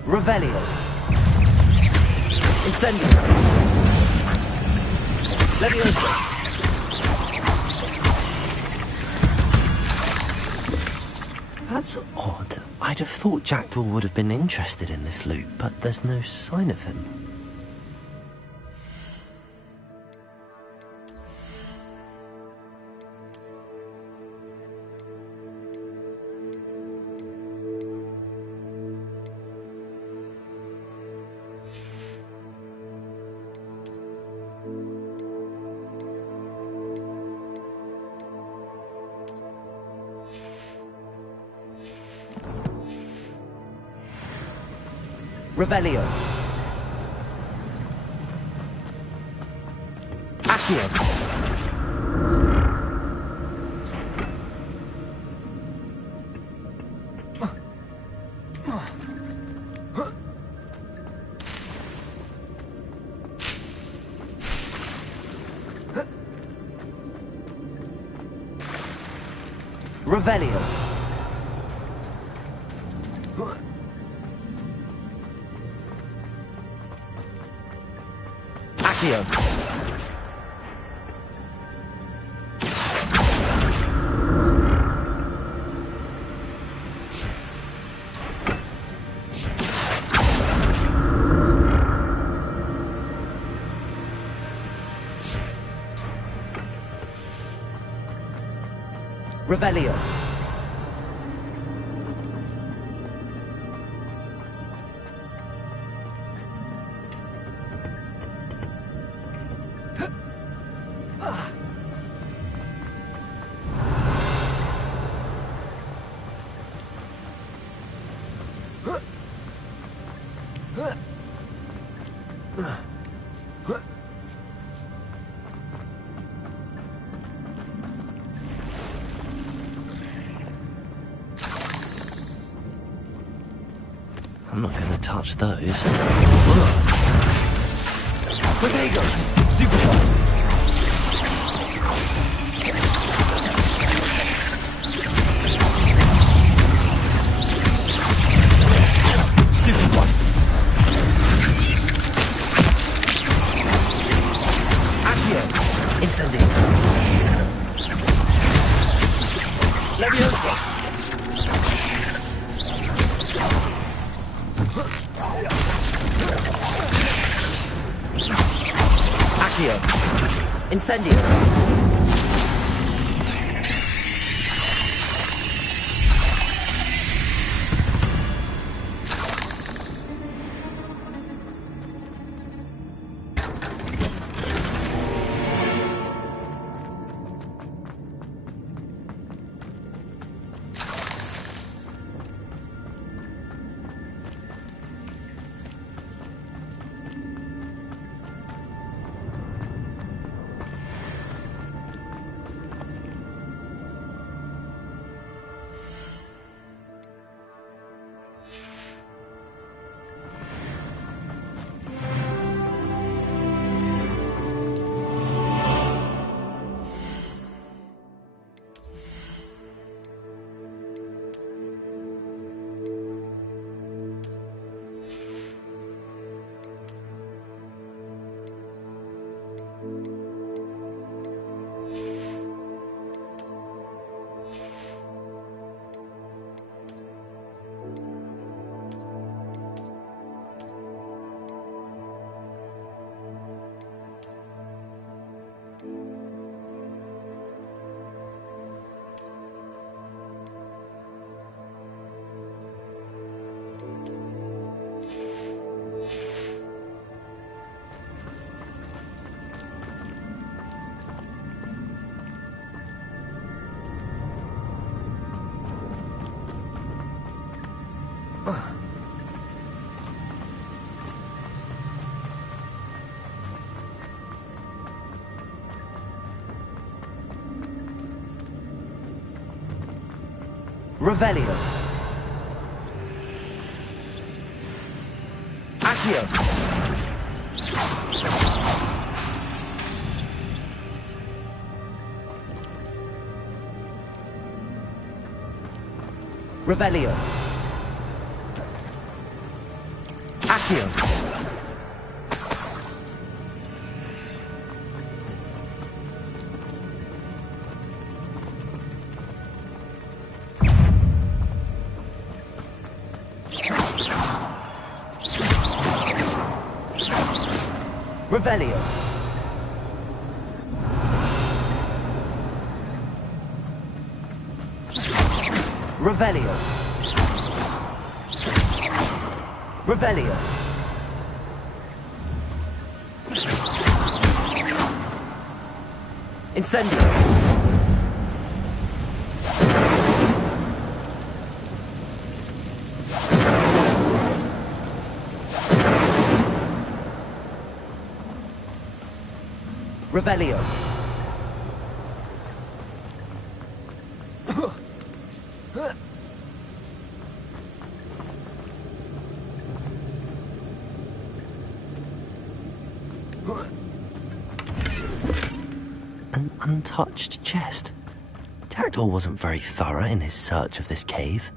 Revelio. Incendio. Leviosa. That's odd. I'd have thought Jackdaw would have been interested in this loot, but there's no sign of him. Revelio. Accio. Revelio. Accio. Revelio. I'm not going to touch those. Potato! Stupefy! Stupefy! Accio! Incendio! Leviosa! Accio! Incendio! Revelio. Accio. Revelio. Accio. Revelio. Revelio. Revelio. Incendio. Revelio. An untouched chest. Jackdaw wasn't very thorough in his search of this cave.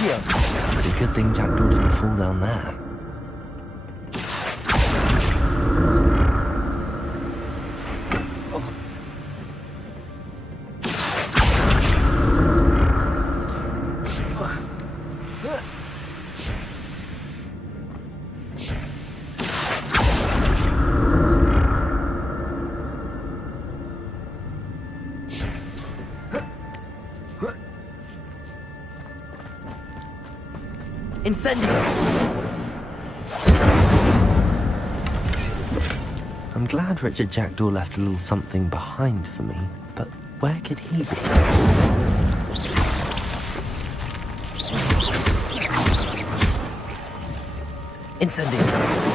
Accio. It's a good thing Jackdaw didn't fall down there. Incendio. I'm glad Richard Jackdaw left a little something behind for me, but where could he be? Incendio.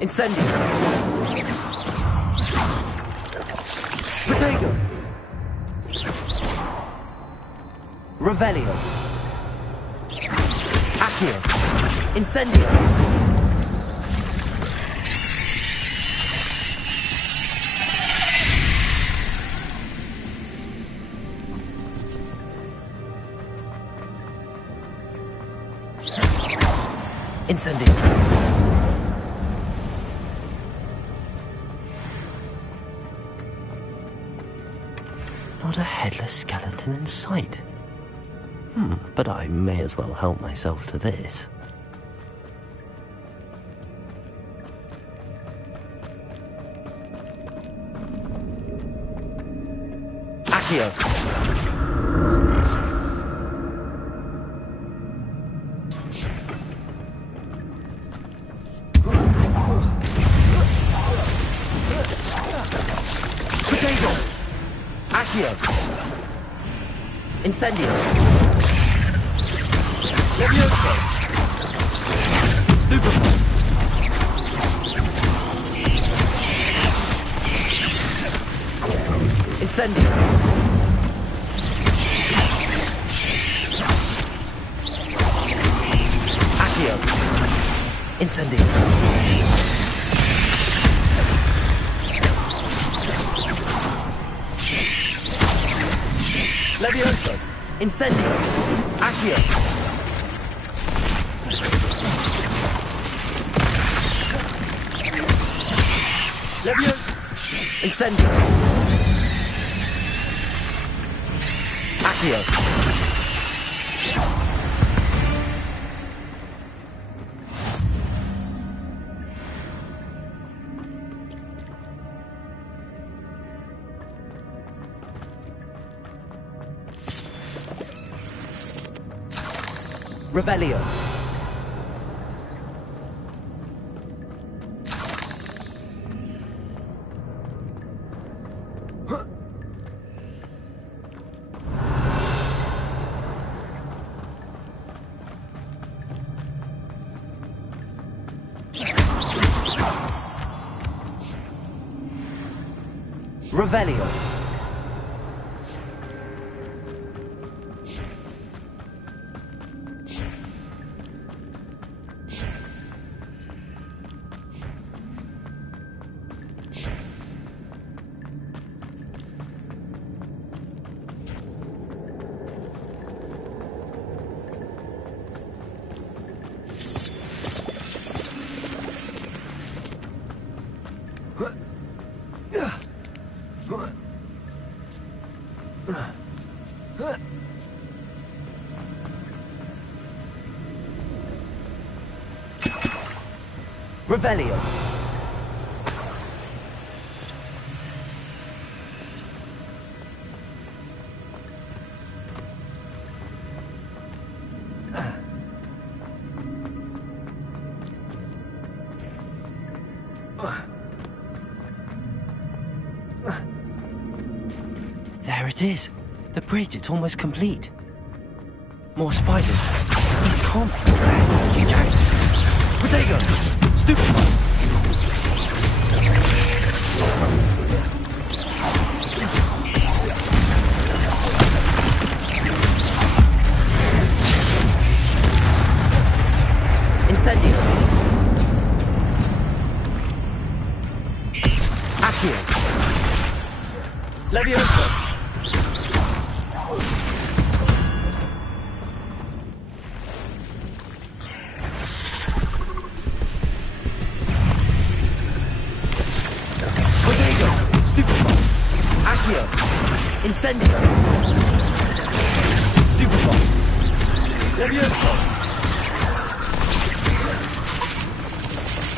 Incendio. Protego. Revelio. Accio. Incendio. Incendio. Not a headless skeleton in sight. But I may as well help myself to this. Accio. Potato. Accio. Incendio. Levioso. Stupefy. Incendio. Accio. Incendio. Levioso. Incendio. Accio. Levioso. Incendio. Accio. Revelio. Revelio. Revelio. There it is. The bridge, it's almost complete. More spiders. These can't be all there. Jack. Protego! Stupefy! Incendio! Accio! Leviosa! Incendio! Stupefy! Levioso!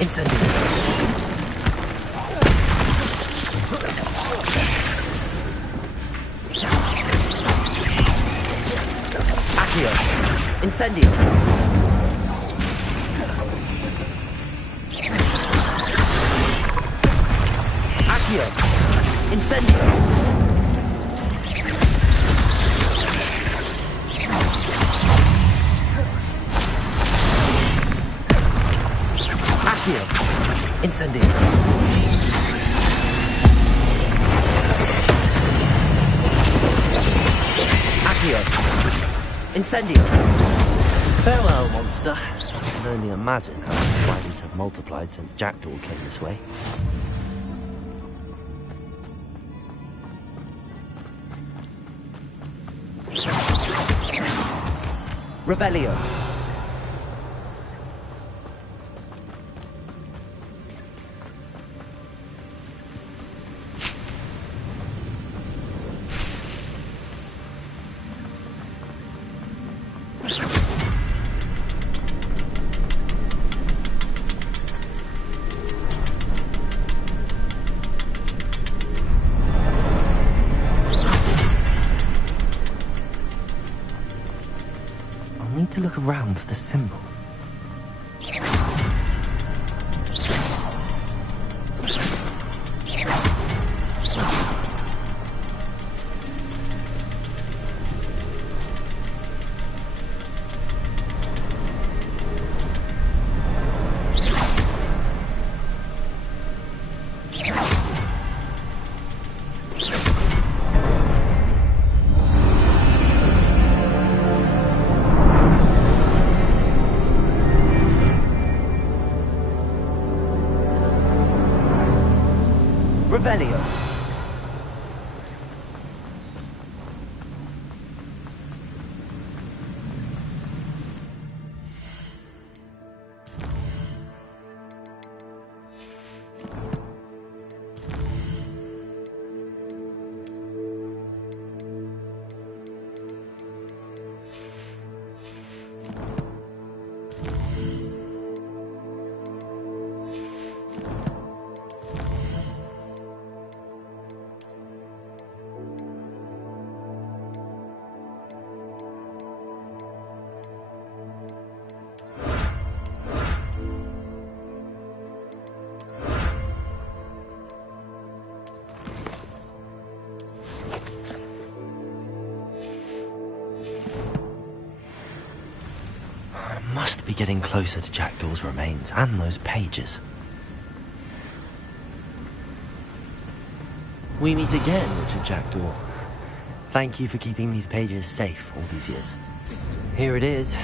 Incendio! Accio! Incendio! Accio! Incendio! Incendio! Accio! Incendio! Farewell, monster. I can only imagine how the spiders have multiplied since Jackdaw came this way. Revelio! To look around for the symbol. Revelio. Must be getting closer to Jackdaw's remains and those pages. We meet again, Richard Jackdaw. Thank you for keeping these pages safe all these years. Here it is,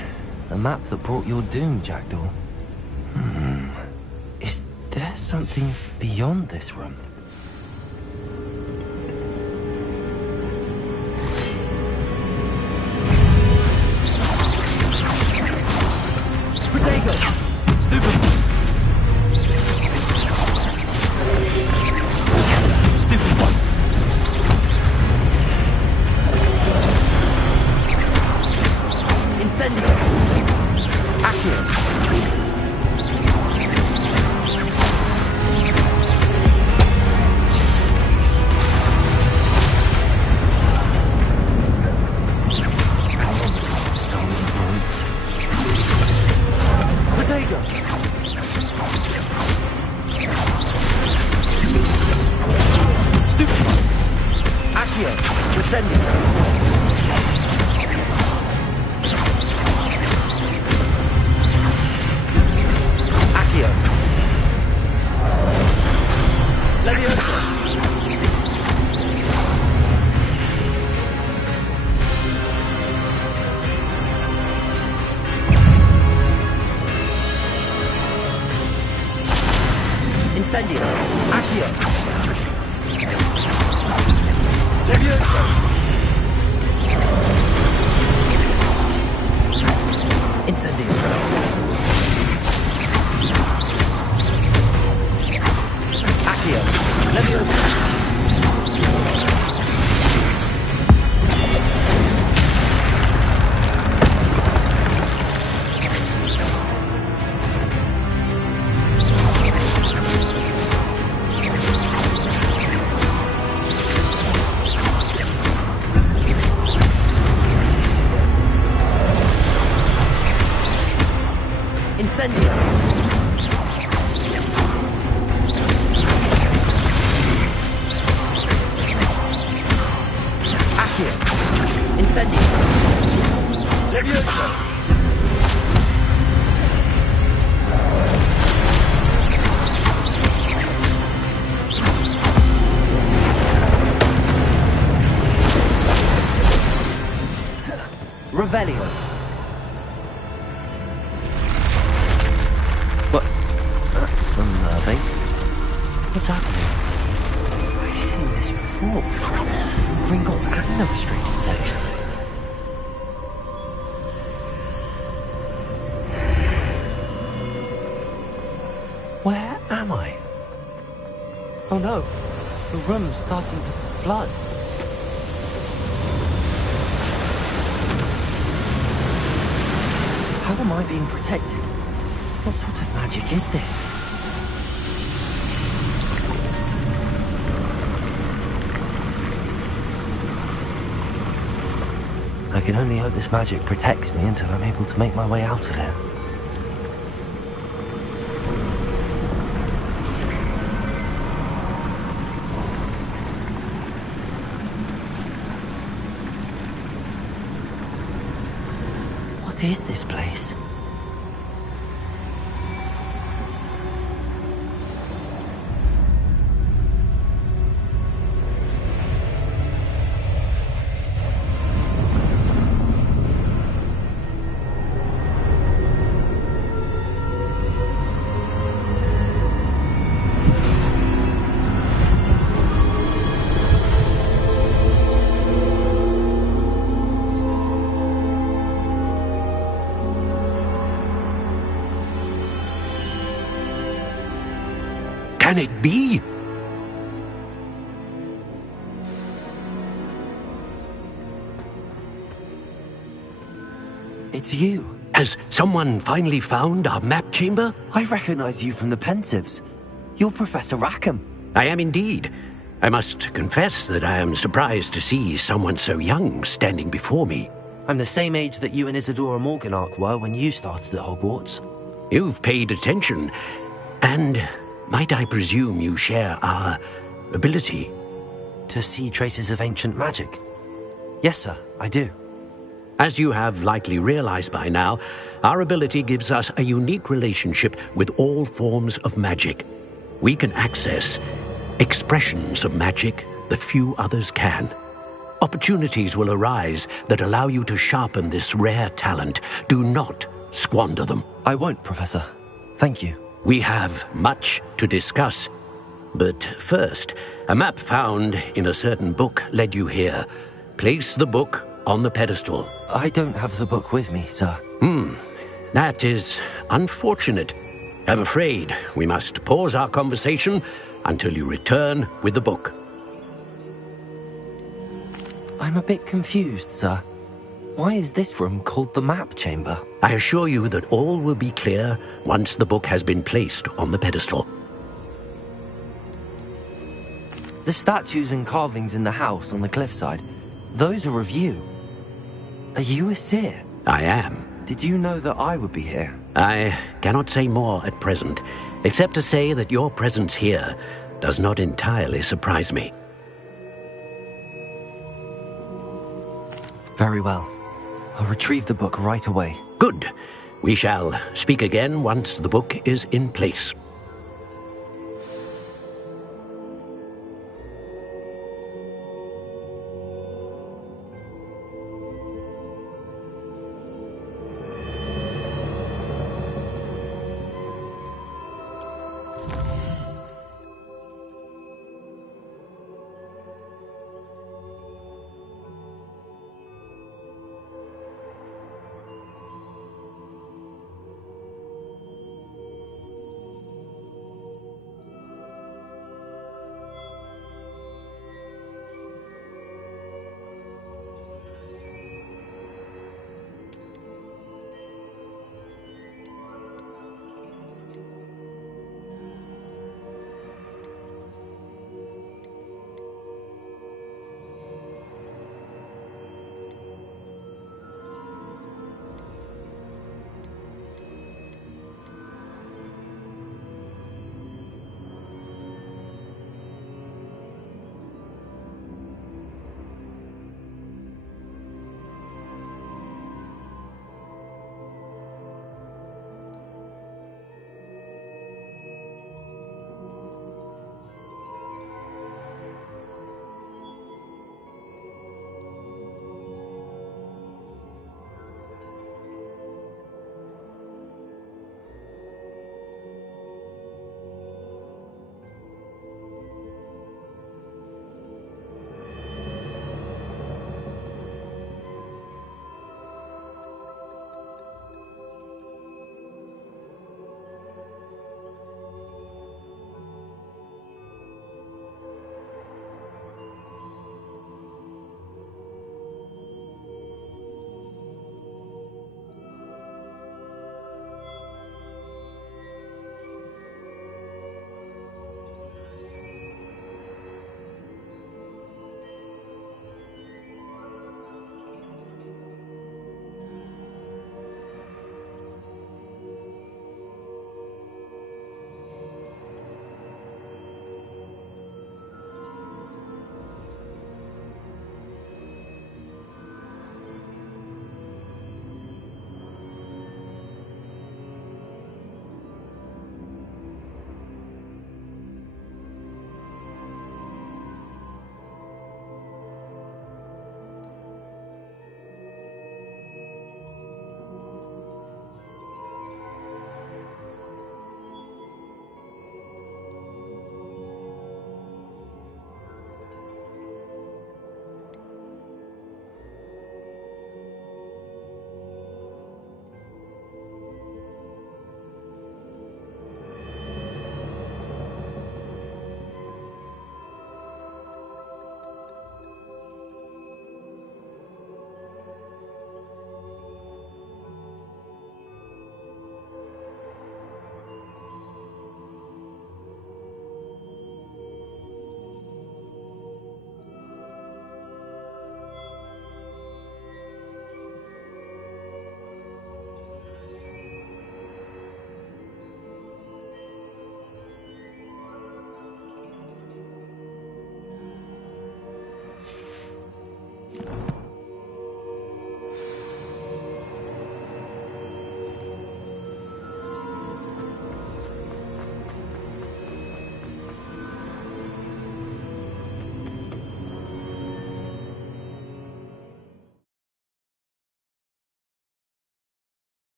the map that brought your doom, Jackdaw. Is there something beyond this room? Protego! Stupid! Stupid one! Incendio! Accio! Incendio. Accio. Leviosa. Incendio. Accio. Leviosa. Incendio. Accio. Leviosa. Incendio. Accio. Incendio. Leviosa. Revelio. That's unnerving. What's happening? I've seen this before. Gringotts and the restricted section. Where am I? Oh no, the room's starting to flood. How am I being protected? What sort of magic is this? I can only hope this magic protects me until I'm able to make my way out of here. What is this place? Can it be? It's you. Has someone finally found our map chamber? I recognize you from the Pensives. You're Professor Rackham. I am indeed. I must confess that I am surprised to see someone so young standing before me. I'm the same age that you and Isadora Morganach were when you started at Hogwarts. You've paid attention, and might I presume you share our ability? To see traces of ancient magic? Yes, sir, I do. As you have likely realized by now, our ability gives us a unique relationship with all forms of magic. We can access expressions of magic that few others can. Opportunities will arise that allow you to sharpen this rare talent. Do not squander them. I won't, Professor. Thank you. We have much to discuss. But first, a map found in a certain book led you here. Place the book on the pedestal. I don't have the book with me, sir. That is unfortunate. I'm afraid we must pause our conversation until you return with the book. I'm a bit confused, sir. Why is this room called the map chamber? I assure you that all will be clear once the book has been placed on the pedestal. The statues and carvings in the house on the cliffside, those are of you. Are you a seer? I am. Did you know that I would be here? I cannot say more at present, except to say that your presence here does not entirely surprise me. Very well. I'll retrieve the book right away. Good. We shall speak again once the book is in place.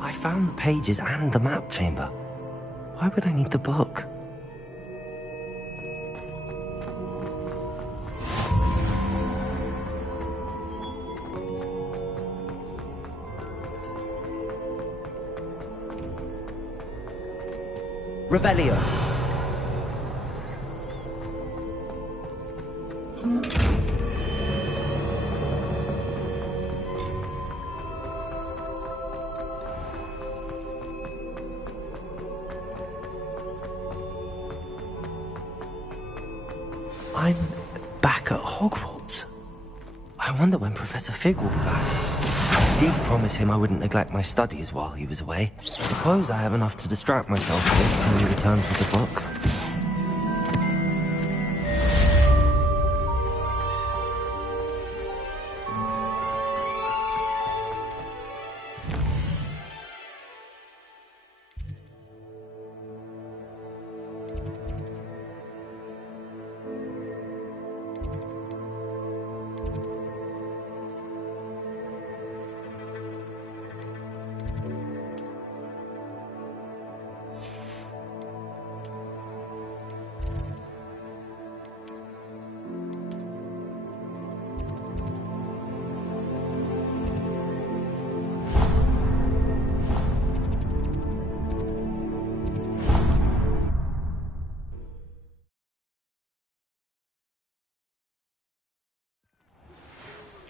I found the pages and the map chamber. Why would I need the book? Revelio. I'm back at Hogwarts. I wonder when Professor Fig will be back. I did promise him I wouldn't neglect my studies while he was away. Suppose I have enough to distract myself with until he returns with the book.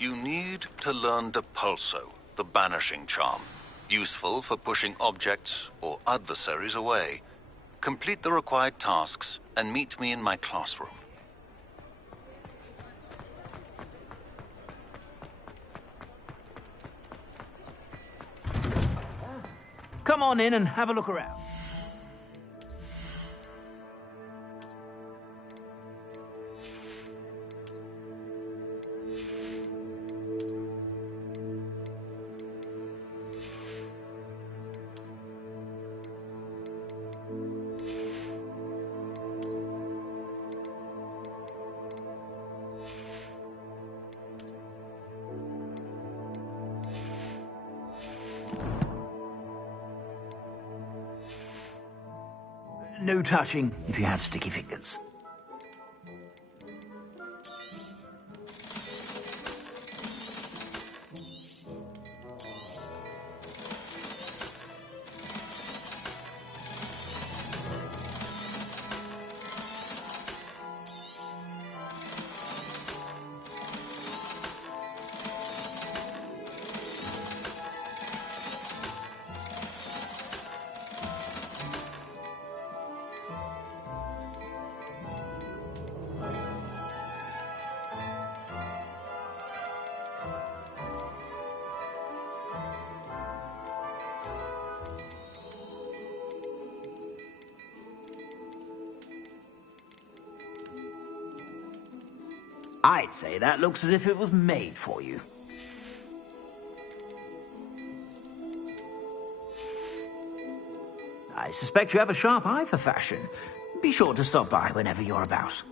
You need to learn Depulso, the banishing charm. Useful for pushing objects or adversaries away. Complete the required tasks and meet me in my classroom. Come on in and have a look around. No touching if you have sticky fingers. I'd say that looks as if it was made for you. I suspect you have a sharp eye for fashion. Be sure to stop by whenever you're about.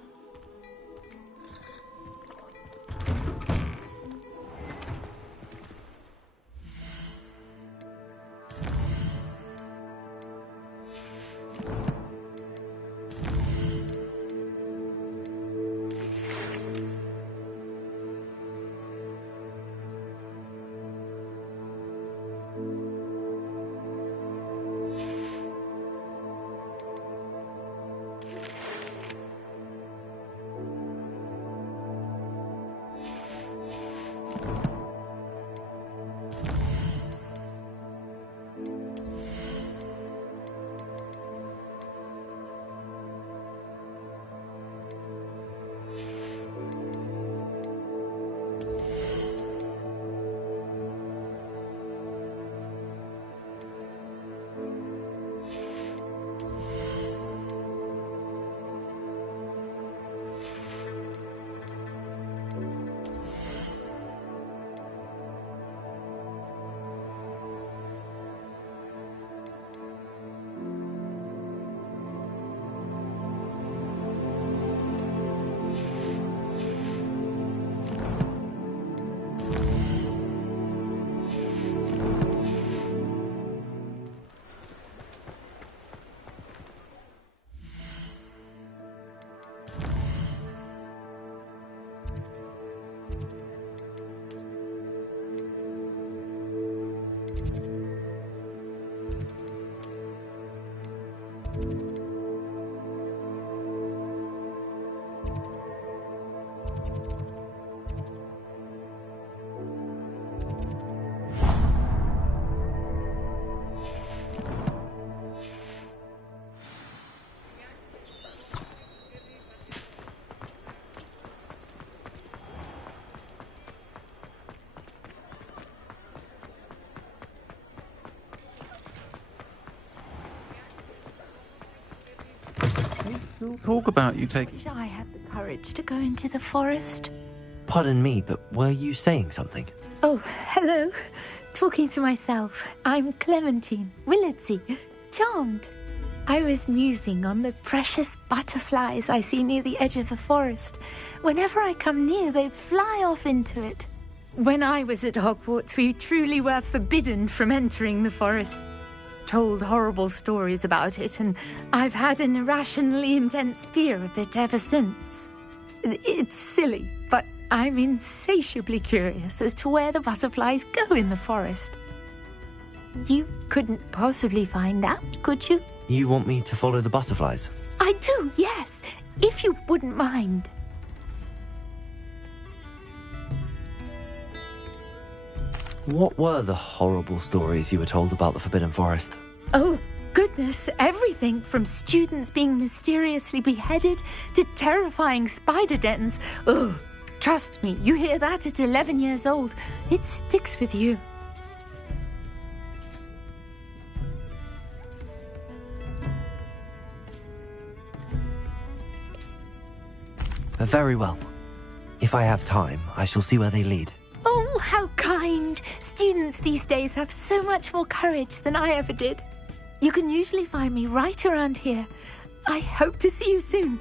Talk about you taking... Wish I had the courage to go into the forest. Pardon me, but were you saying something? Oh, hello. Talking to myself. I'm Clementine, Willardsey, charmed. I was musing on the precious butterflies I see near the edge of the forest. Whenever I come near, they fly off into it. When I was at Hogwarts, we truly were forbidden from entering the forest. Told horrible stories about it, and I've had an irrationally intense fear of it ever since. It's silly, but I'm insatiably curious as to where the butterflies go in the forest. You couldn't possibly find out, could you? You want me to follow the butterflies? I do, yes, if you wouldn't mind. What were the horrible stories you were told about the Forbidden Forest? Oh, goodness, everything from students being mysteriously beheaded to terrifying spider dens. Ugh, trust me, you hear that at 11 years old, it sticks with you. Very well. If I have time, I shall see where they lead. Oh, how kind! Students these days have so much more courage than I ever did. You can usually find me right around here. I hope to see you soon.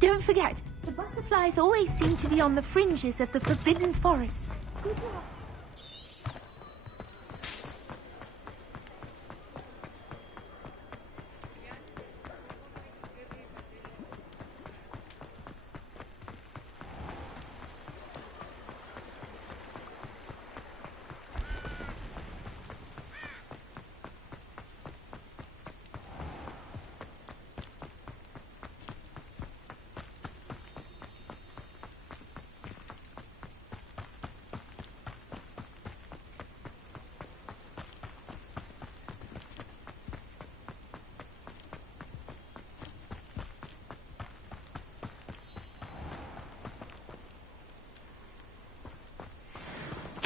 Don't forget, the butterflies always seem to be on the fringes of the Forbidden Forest.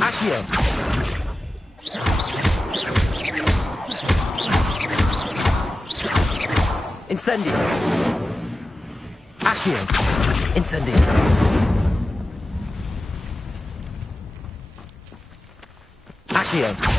Accio! Incendio! Accio! Incendio! Accio!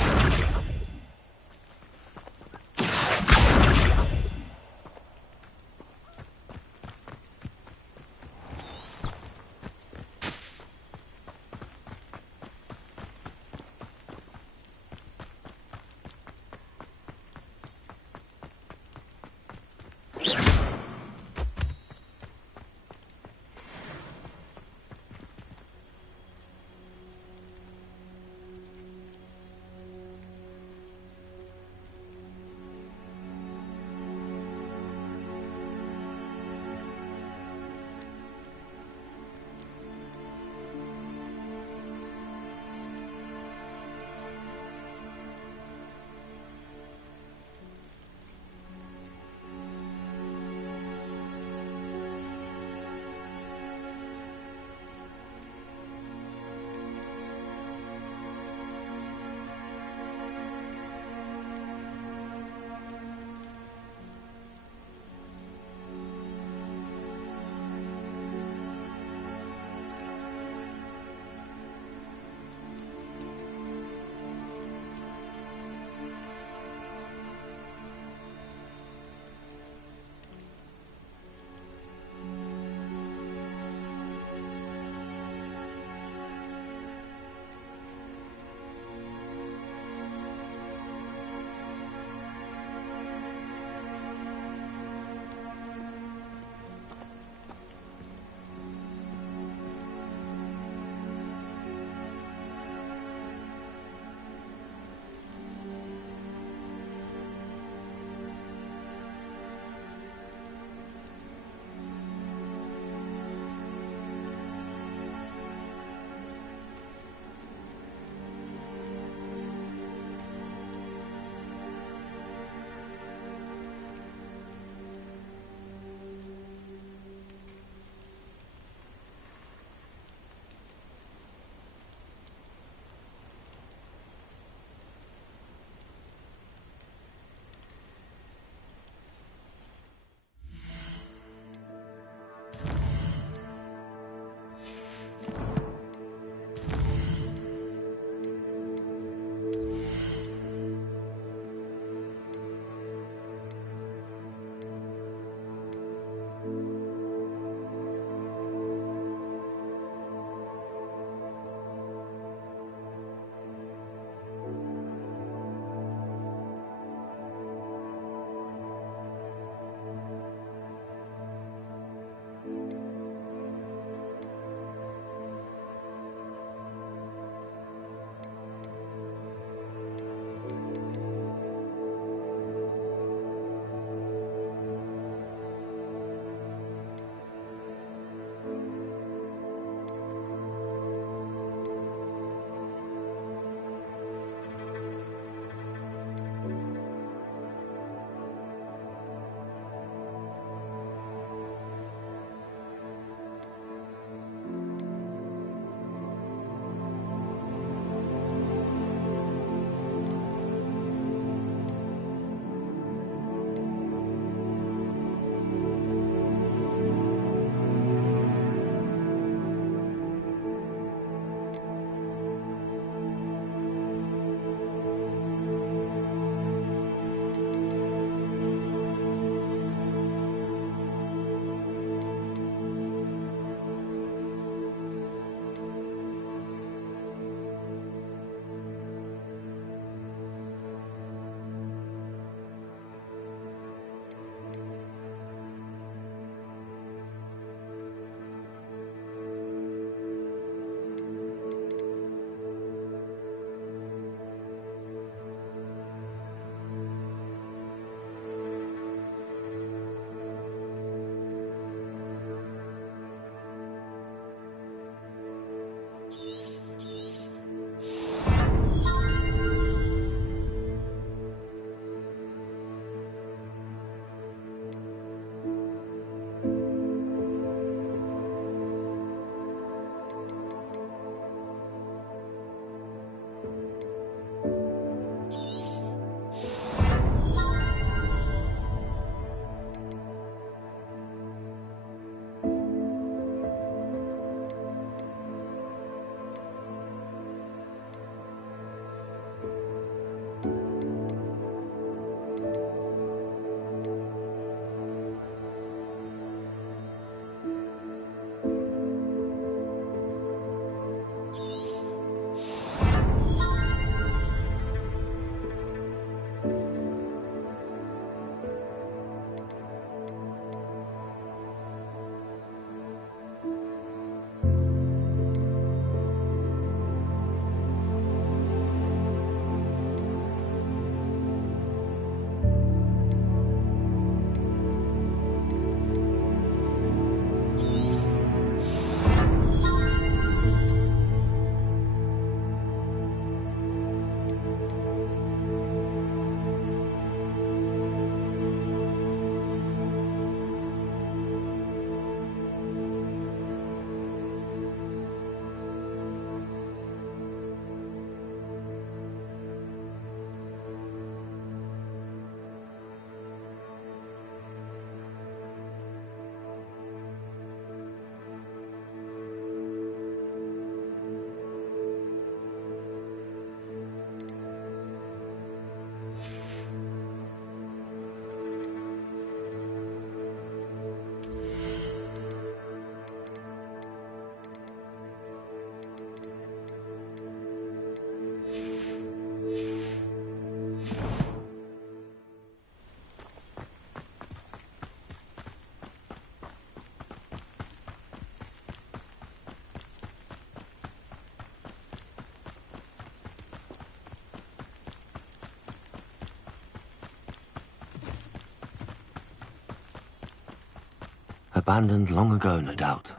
abandoned long ago, no doubt.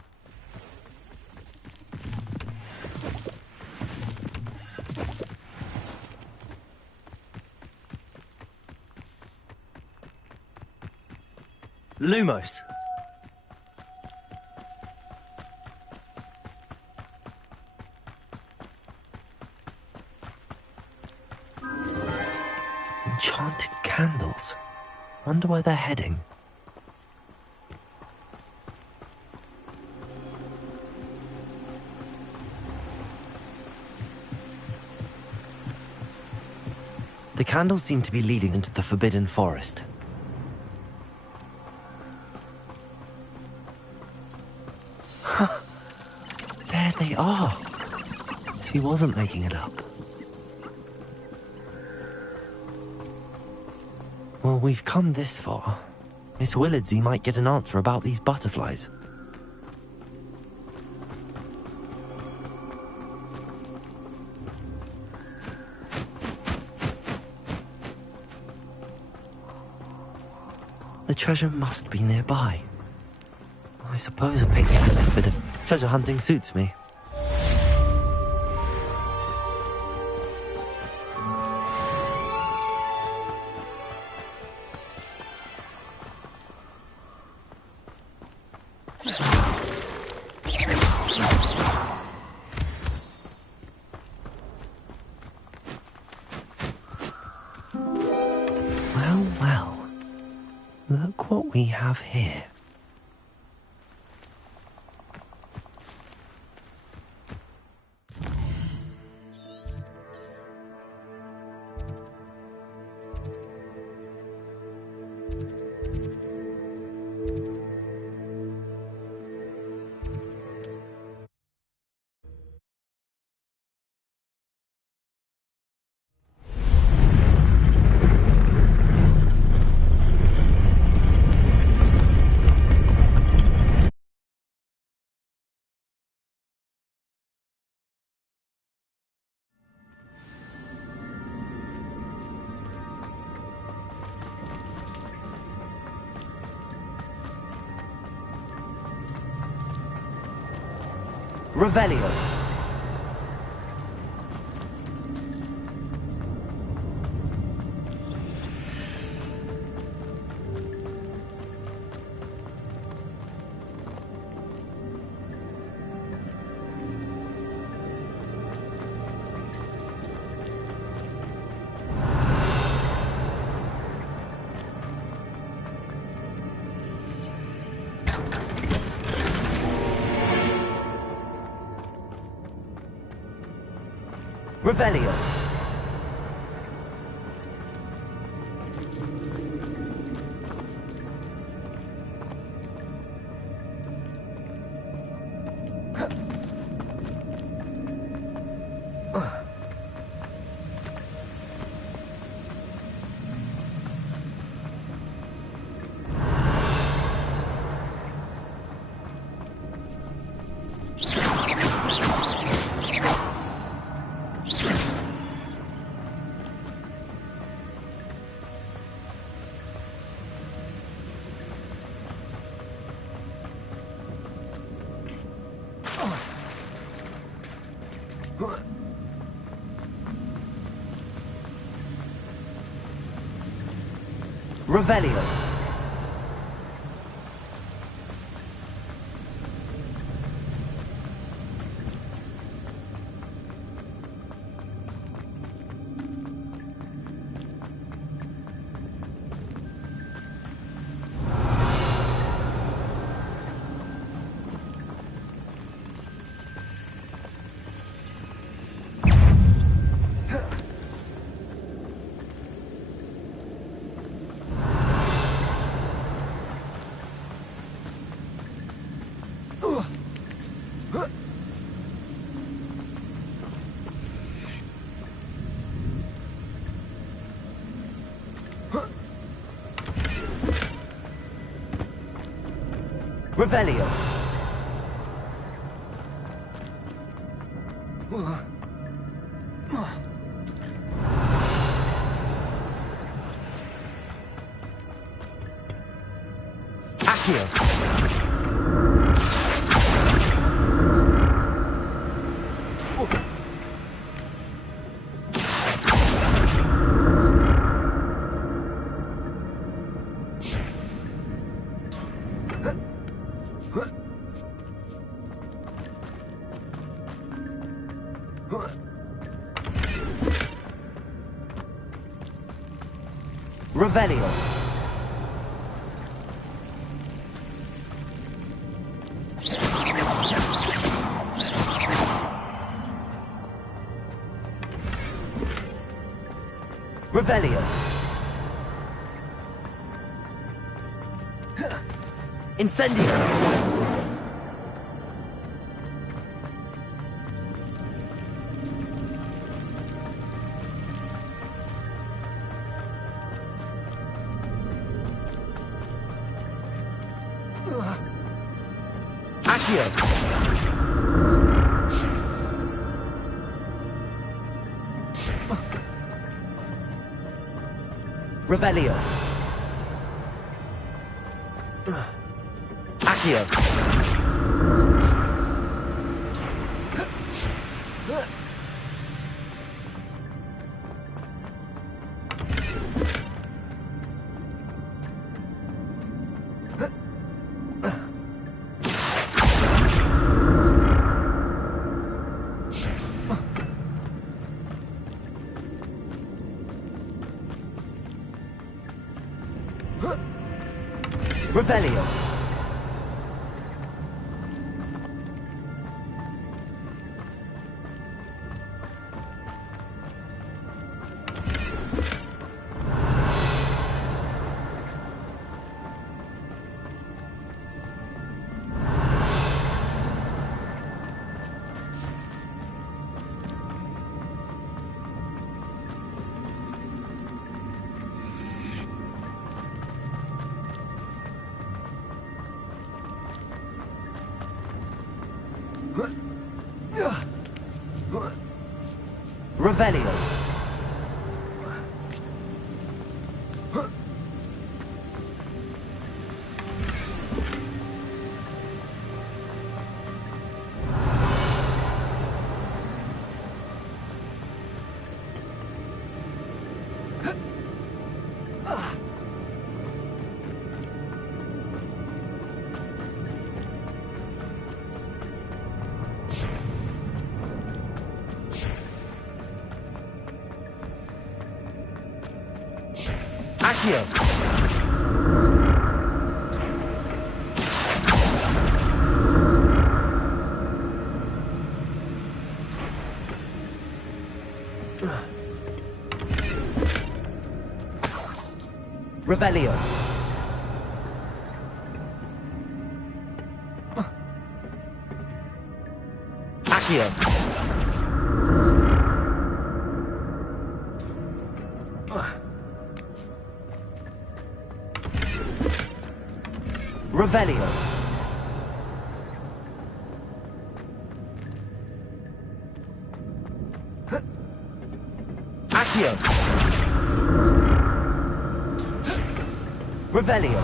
Lumos. Enchanted candles. Wonder where they're heading. The candles seem to be leading into the Forbidden Forest. There they are. She wasn't making it up. Well, we've come this far. Miss Willardsey might get an answer about these butterflies. The treasure must be nearby. I suppose a picnic with a bit of treasure hunting suits me. Well, well. Look what we have here. Revelio. Revelio. Revelio. Revelio. Accio. Revelio. Revelio. Incendio. Accio. Revelio. Accio. Revelio. Revelio. Accio. Revelio. Accio. Revelio. Accio. Revelio.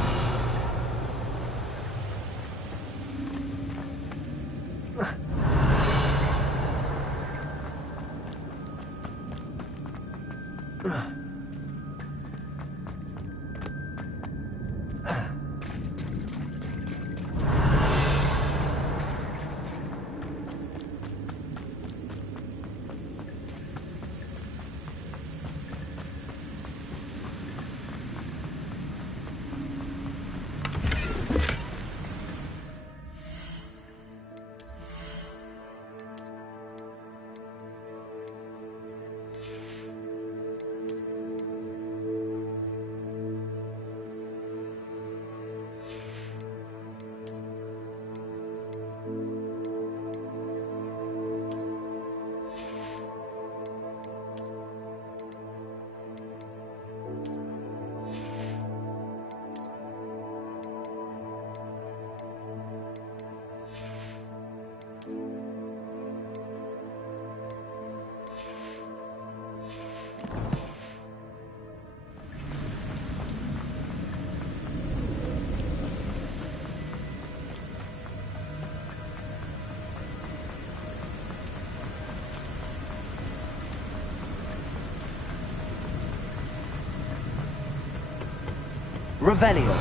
Revelio.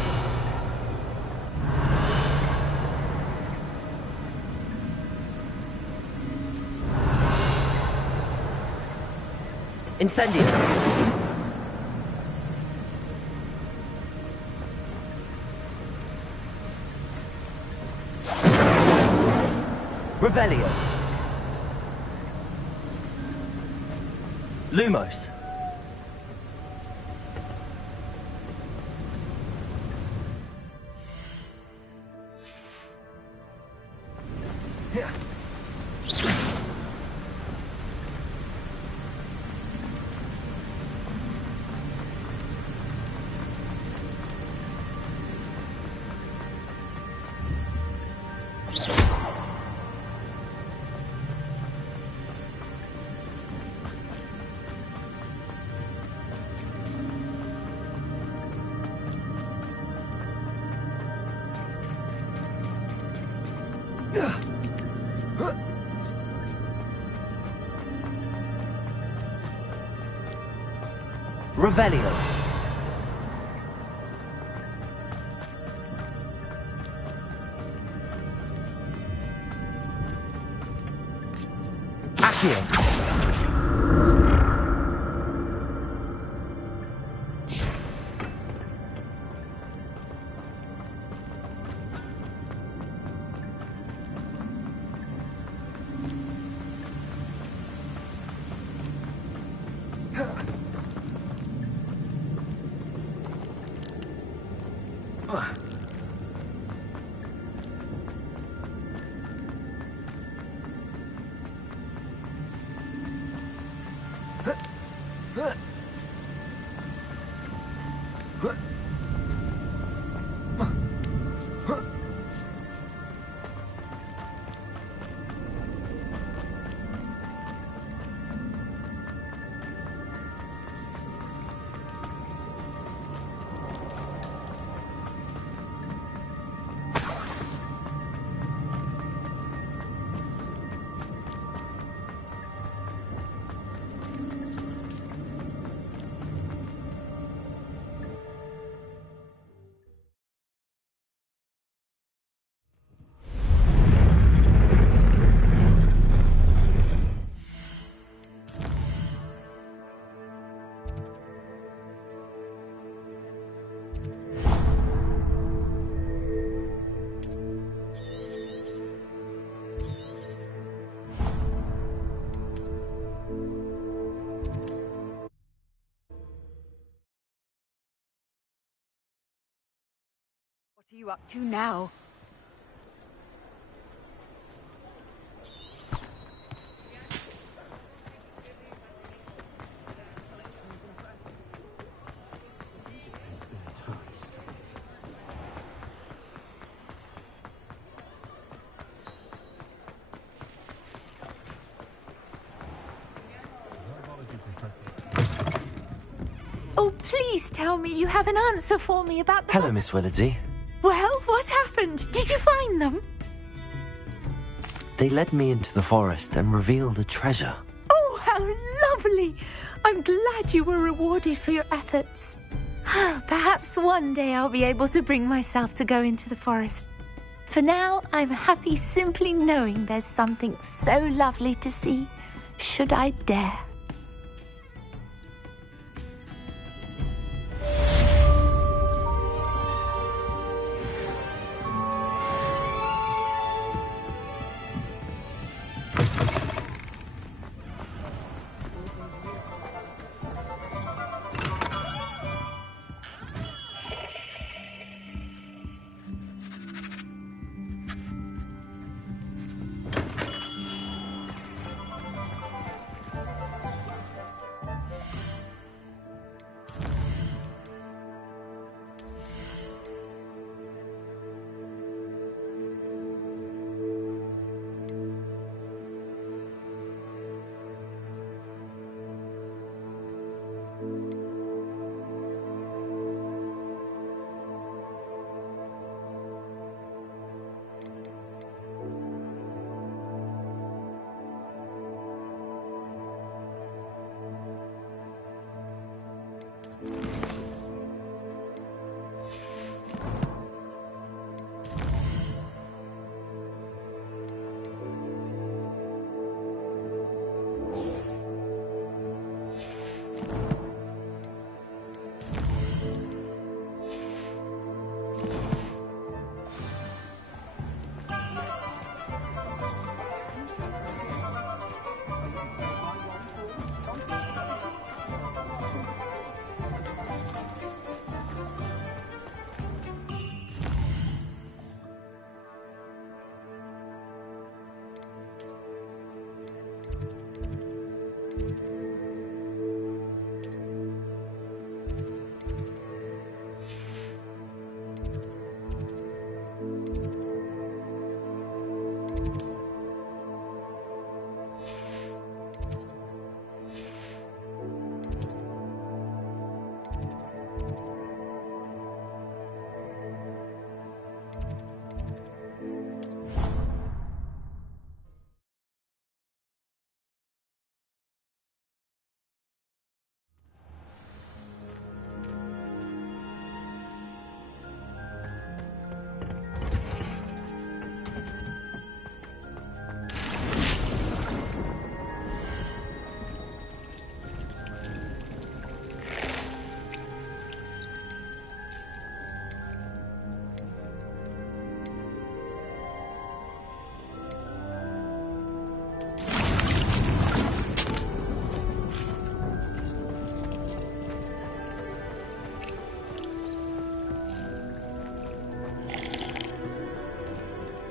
Incendio. Revelio. Lumos. Revelio. Accio. What are you up to now? Oh, please tell me you have an answer for me about the... Hello, Miss Willardsey. Well, what happened? Did you find them? They led me into the forest and revealed a treasure. Oh, how lovely! I'm glad you were rewarded for your efforts. Perhaps one day I'll be able to bring myself to go into the forest. For now, I'm happy simply knowing there's something so lovely to see, should I dare.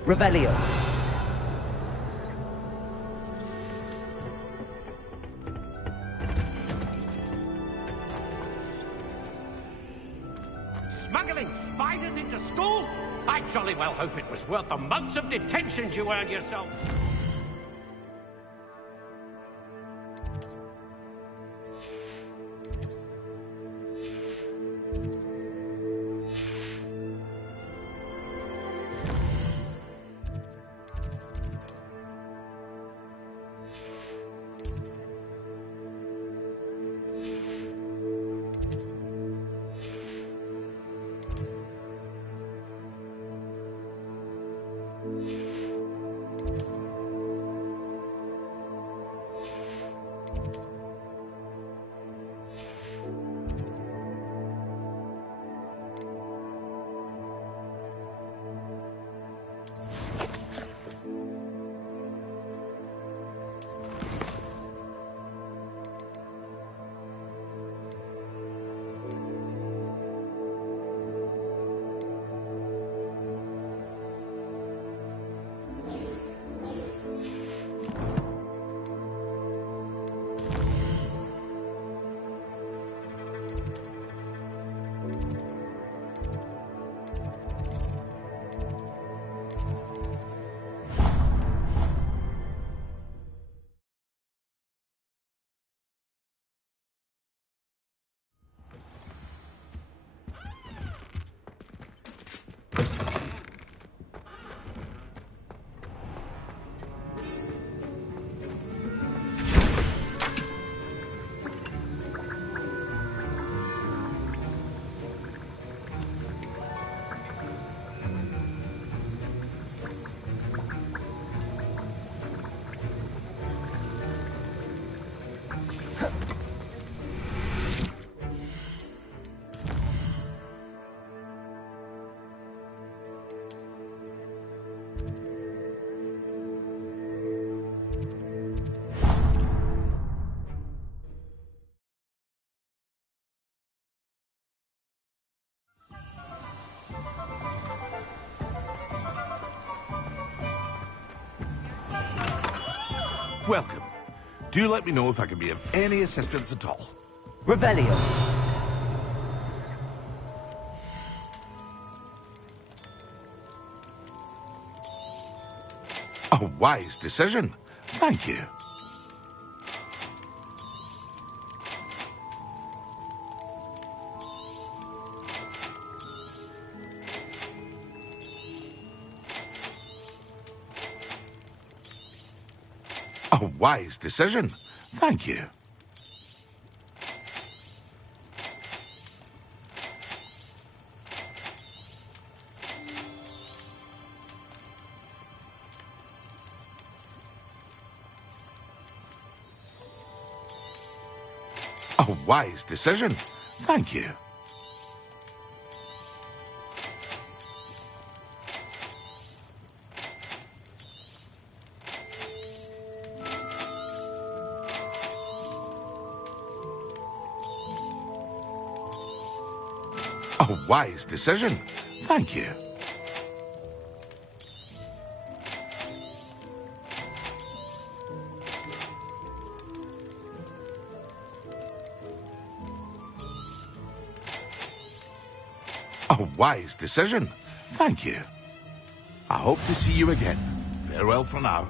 Revelio. Smuggling spiders into school? I jolly well hope it was worth the months of detentions you earned yourself. Welcome. Do let me know if I can be of any assistance at all. Revelio. A wise decision. Thank you. A wise decision. Thank you. A wise decision. Thank you. A wise decision. Thank you. A wise decision. Thank you. I hope to see you again. Farewell for now.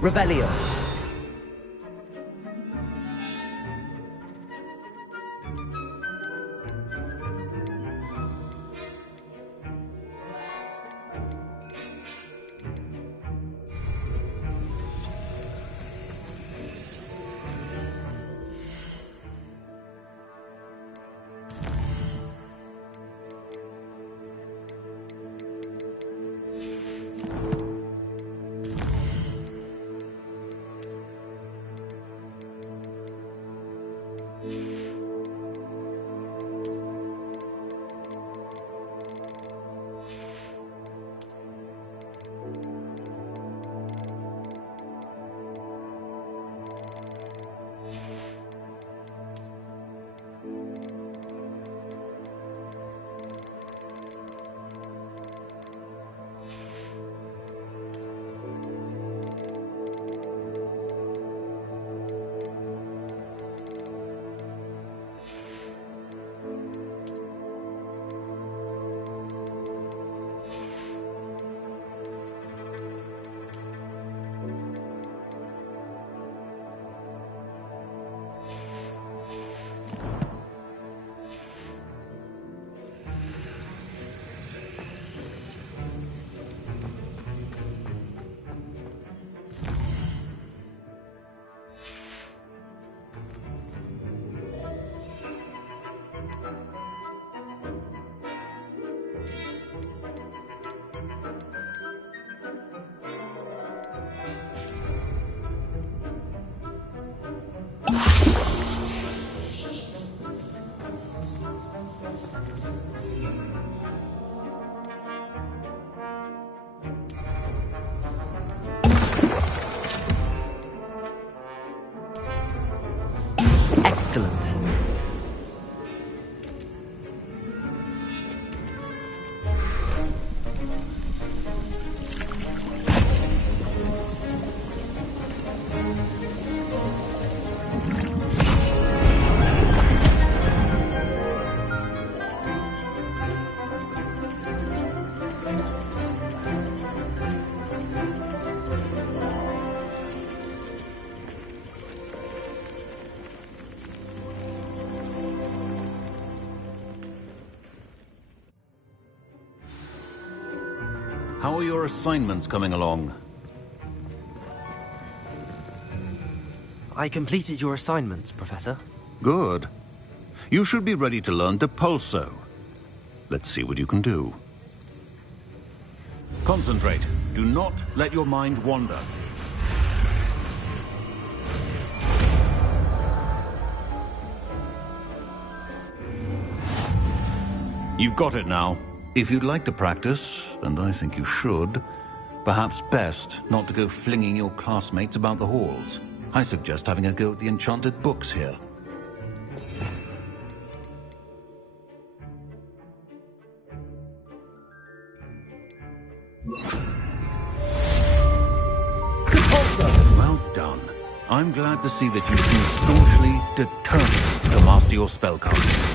Revelio. Excellent. How are your assignments coming along? I completed your assignments, Professor. Good. You should be ready to learn Depulso. Let's see what you can do. Concentrate. Do not let your mind wander. You've got it now. If you'd like to practice, and I think you should, perhaps best not to go flinging your classmates about the halls. I suggest having a go at the enchanted books here. Well done. I'm glad to see that you seem staunchly determined to master your spellcasting.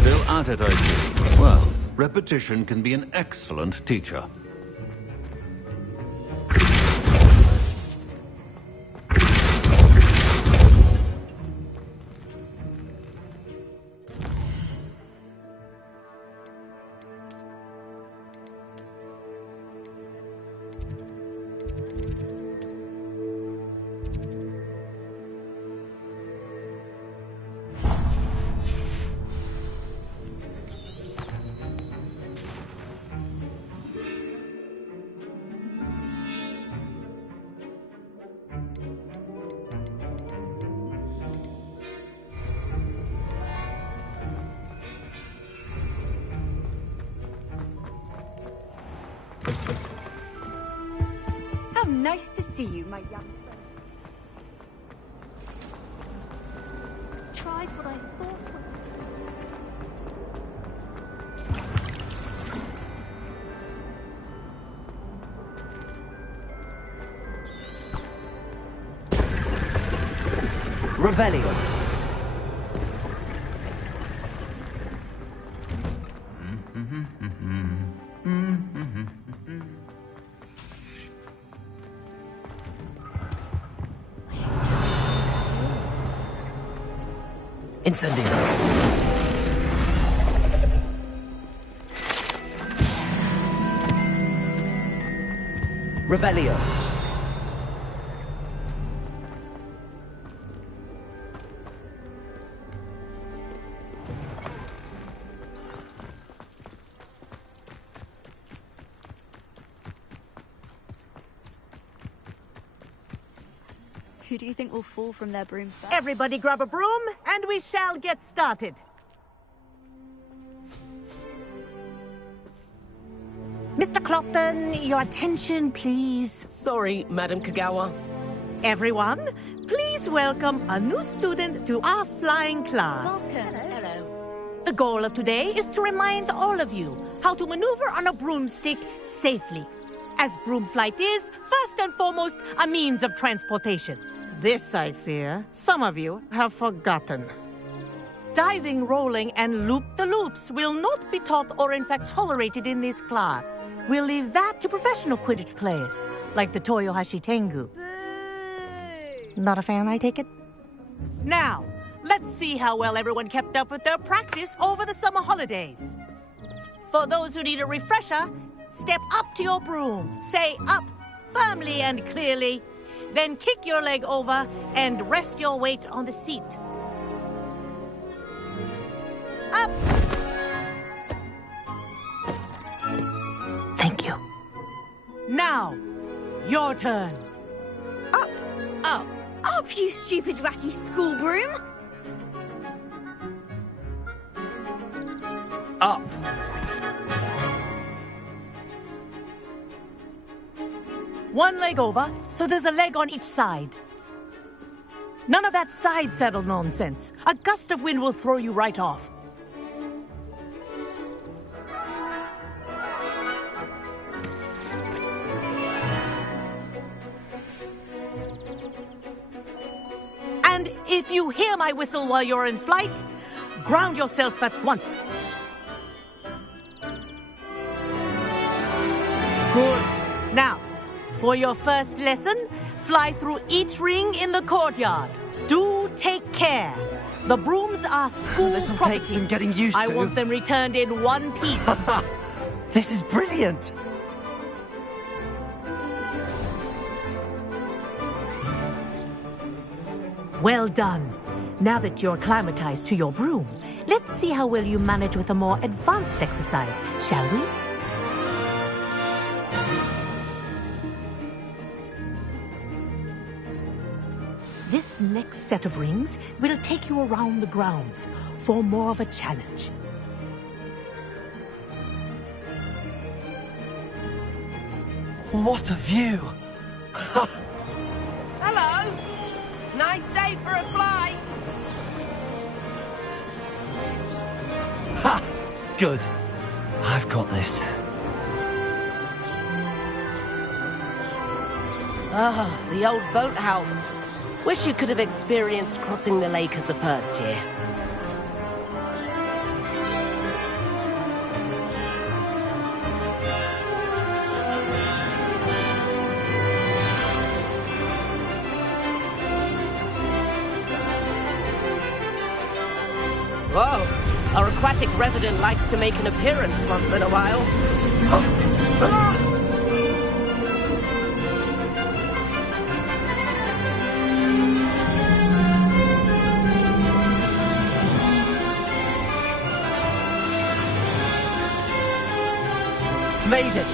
Still at it, I see. Well, repetition can be an excellent teacher. How nice to see you, my young friend. Tried what I thought Revelio. Incendio. Revelio. Who do you think will fall from their broom first? Everybody grab a broom, and we shall get started. Mr. Clopton, your attention, please. Sorry, Madam Kagawa. Everyone, please welcome a new student to our flying class. Welcome. Hello. The goal of today is to remind all of you how to maneuver on a broomstick safely, as broom flight is, first and foremost, a means of transportation. This, I fear, some of you have forgotten. Diving, rolling, and loop-the-loops will not be taught or in fact tolerated in this class. We'll leave that to professional Quidditch players, like the Toyohashi Tengu. Not a fan, I take it? Now, let's see how well everyone kept up with their practice over the summer holidays. For those who need a refresher, step up to your broom, say up firmly and clearly, then kick your leg over and rest your weight on the seat. Up! Thank you. Now, your turn. Up! Up! Up, you stupid ratty school broom! Up. One leg over, so there's a leg on each side. None of that side saddle nonsense. A gust of wind will throw you right off. And if you hear my whistle while you're in flight, ground yourself at once. Good. Now, for your first lesson, fly through each ring in the courtyard. Do take care. The brooms are school This'll property. take some getting used I to. want them returned in one piece. This is brilliant. Well done. Now that you're acclimatized to your broom, let's see how well you manage with a more advanced exercise, shall we? This next set of rings will take you around the grounds for more of a challenge. What a view! Hello! Nice day for a flight! Ha! Good. I've got this. Ah, the old boathouse. Wish you could have experienced crossing the lake as a first year. Whoa! Our aquatic resident likes to make an appearance once in a while. Made it!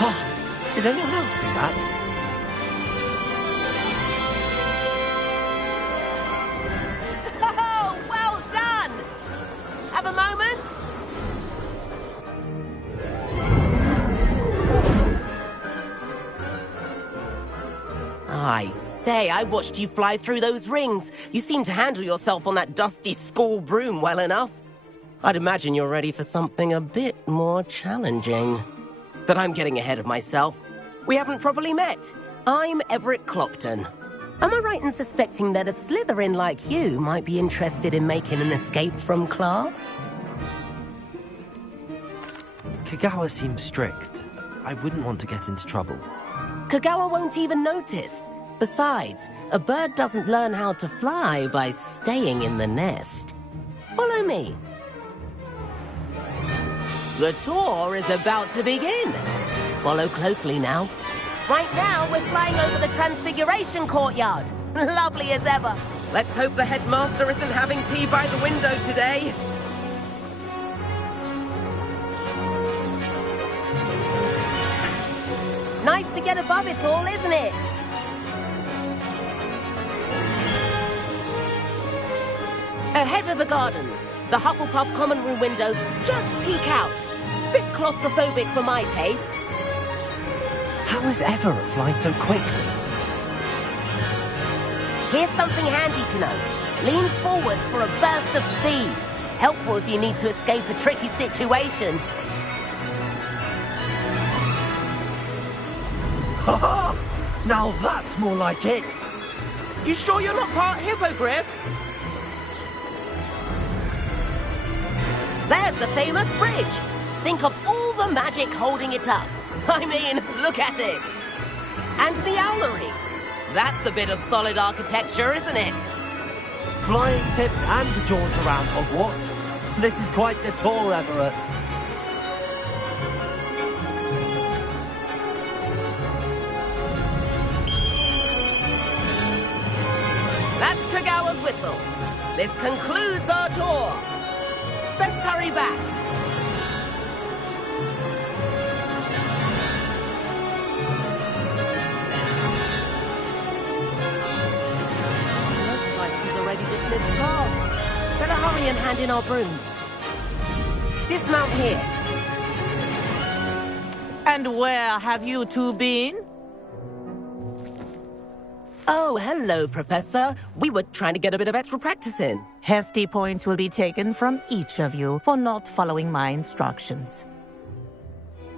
Oh, did anyone else see that? Oh, well done! Have a moment? I say, I watched you fly through those rings. You seem to handle yourself on that dusty school broom well enough. I'd imagine you're ready for something a bit more challenging. But I'm getting ahead of myself. We haven't properly met. I'm Everett Clopton. Am I right in suspecting that a Slytherin like you might be interested in making an escape from class? Kagawa seems strict. I wouldn't want to get into trouble. Kagawa won't even notice. Besides, a bird doesn't learn how to fly by staying in the nest. Follow me. The tour is about to begin. Follow closely now. Right now, we're flying over the Transfiguration Courtyard. Lovely as ever. Let's hope the headmaster isn't having tea by the window today. Nice to get above it all, isn't it? Ahead of the gardens, the Hufflepuff common room windows just peek out. Bit claustrophobic for my taste. How is Everett flying so quickly? Here's something handy to know. Lean forward for a burst of speed. Helpful if you need to escape a tricky situation. Ha! Now that's more like it. You sure you're not part hippogriff? There's the famous bridge. Think of all the magic holding it up. I mean, look at it. And the owlery. That's a bit of solid architecture, isn't it? Flying tips and a jaunt around Hogwarts. This is quite the tour, Everett. That's Kagawa's whistle. This concludes our tour. Best hurry back. Looks like she's already dismissed class. Better hurry and hand in our brooms. Dismount here. And where have you two been? Oh, hello, Professor. We were trying to get a bit of extra practice in. Hefty points will be taken from each of you for not following my instructions.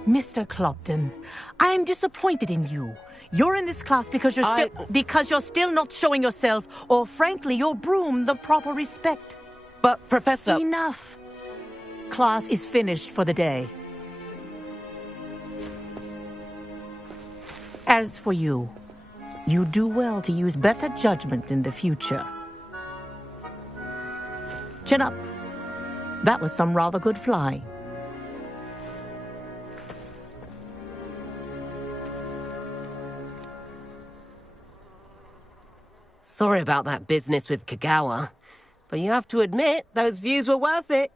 Mr. Clopton, I'm disappointed in you. You're in this class because you're still not showing yourself, or frankly, your broom the proper respect. But, Professor... Enough. Class is finished for the day. As for you, you do well to use better judgment in the future. Chin up. That was some rather good flying. Sorry about that business with Kagawa, but you have to admit, those views were worth it.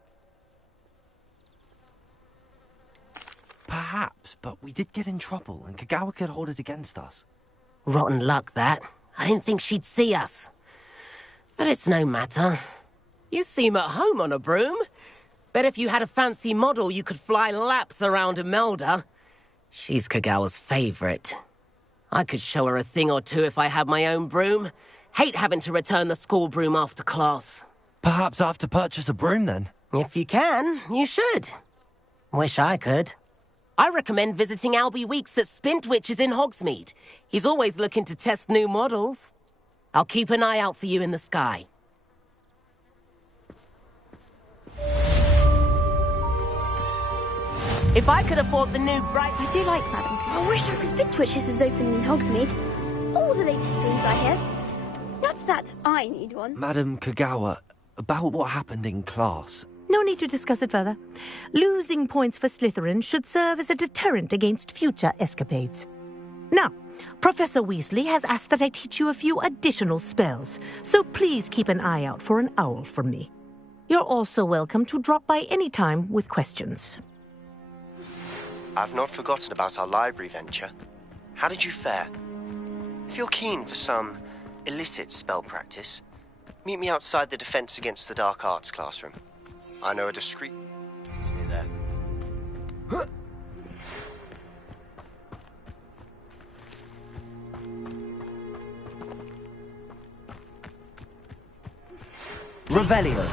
Perhaps, but we did get in trouble, and Kagawa could hold it against us. Rotten luck, that. I didn't think she'd see us. But it's no matter. You seem at home on a broom. Bet if you had a fancy model, you could fly laps around Imelda. She's Kagawa's favorite. I could show her a thing or two if I had my own broom. Hate having to return the school broom after class. Perhaps I have to purchase a broom, then? If you can, you should. Wish I could. I recommend visiting Albie Weeks at Spintwitches in Hogsmeade. He's always looking to test new models. I'll keep an eye out for you in the sky. If I could afford the new bright... I do like Madam Kagawa. I wish Spintwitches is open in Hogsmeade. All the latest brooms I hear. That's that. I need one. Madam Kagawa, about what happened in class. No need to discuss it further. Losing points for Slytherin should serve as a deterrent against future escapades. Now, Professor Weasley has asked that I teach you a few additional spells, so please keep an eye out for an owl from me. You're also welcome to drop by any time with questions. I've not forgotten about our library venture. How did you fare? If you're keen for some illicit spell practice, meet me outside the Defense Against the Dark Arts classroom. I know a discreet... near there. Revelio.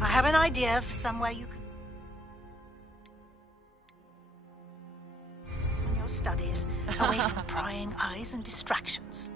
I have an idea for somewhere you can... on your studies, away from prying eyes and distractions.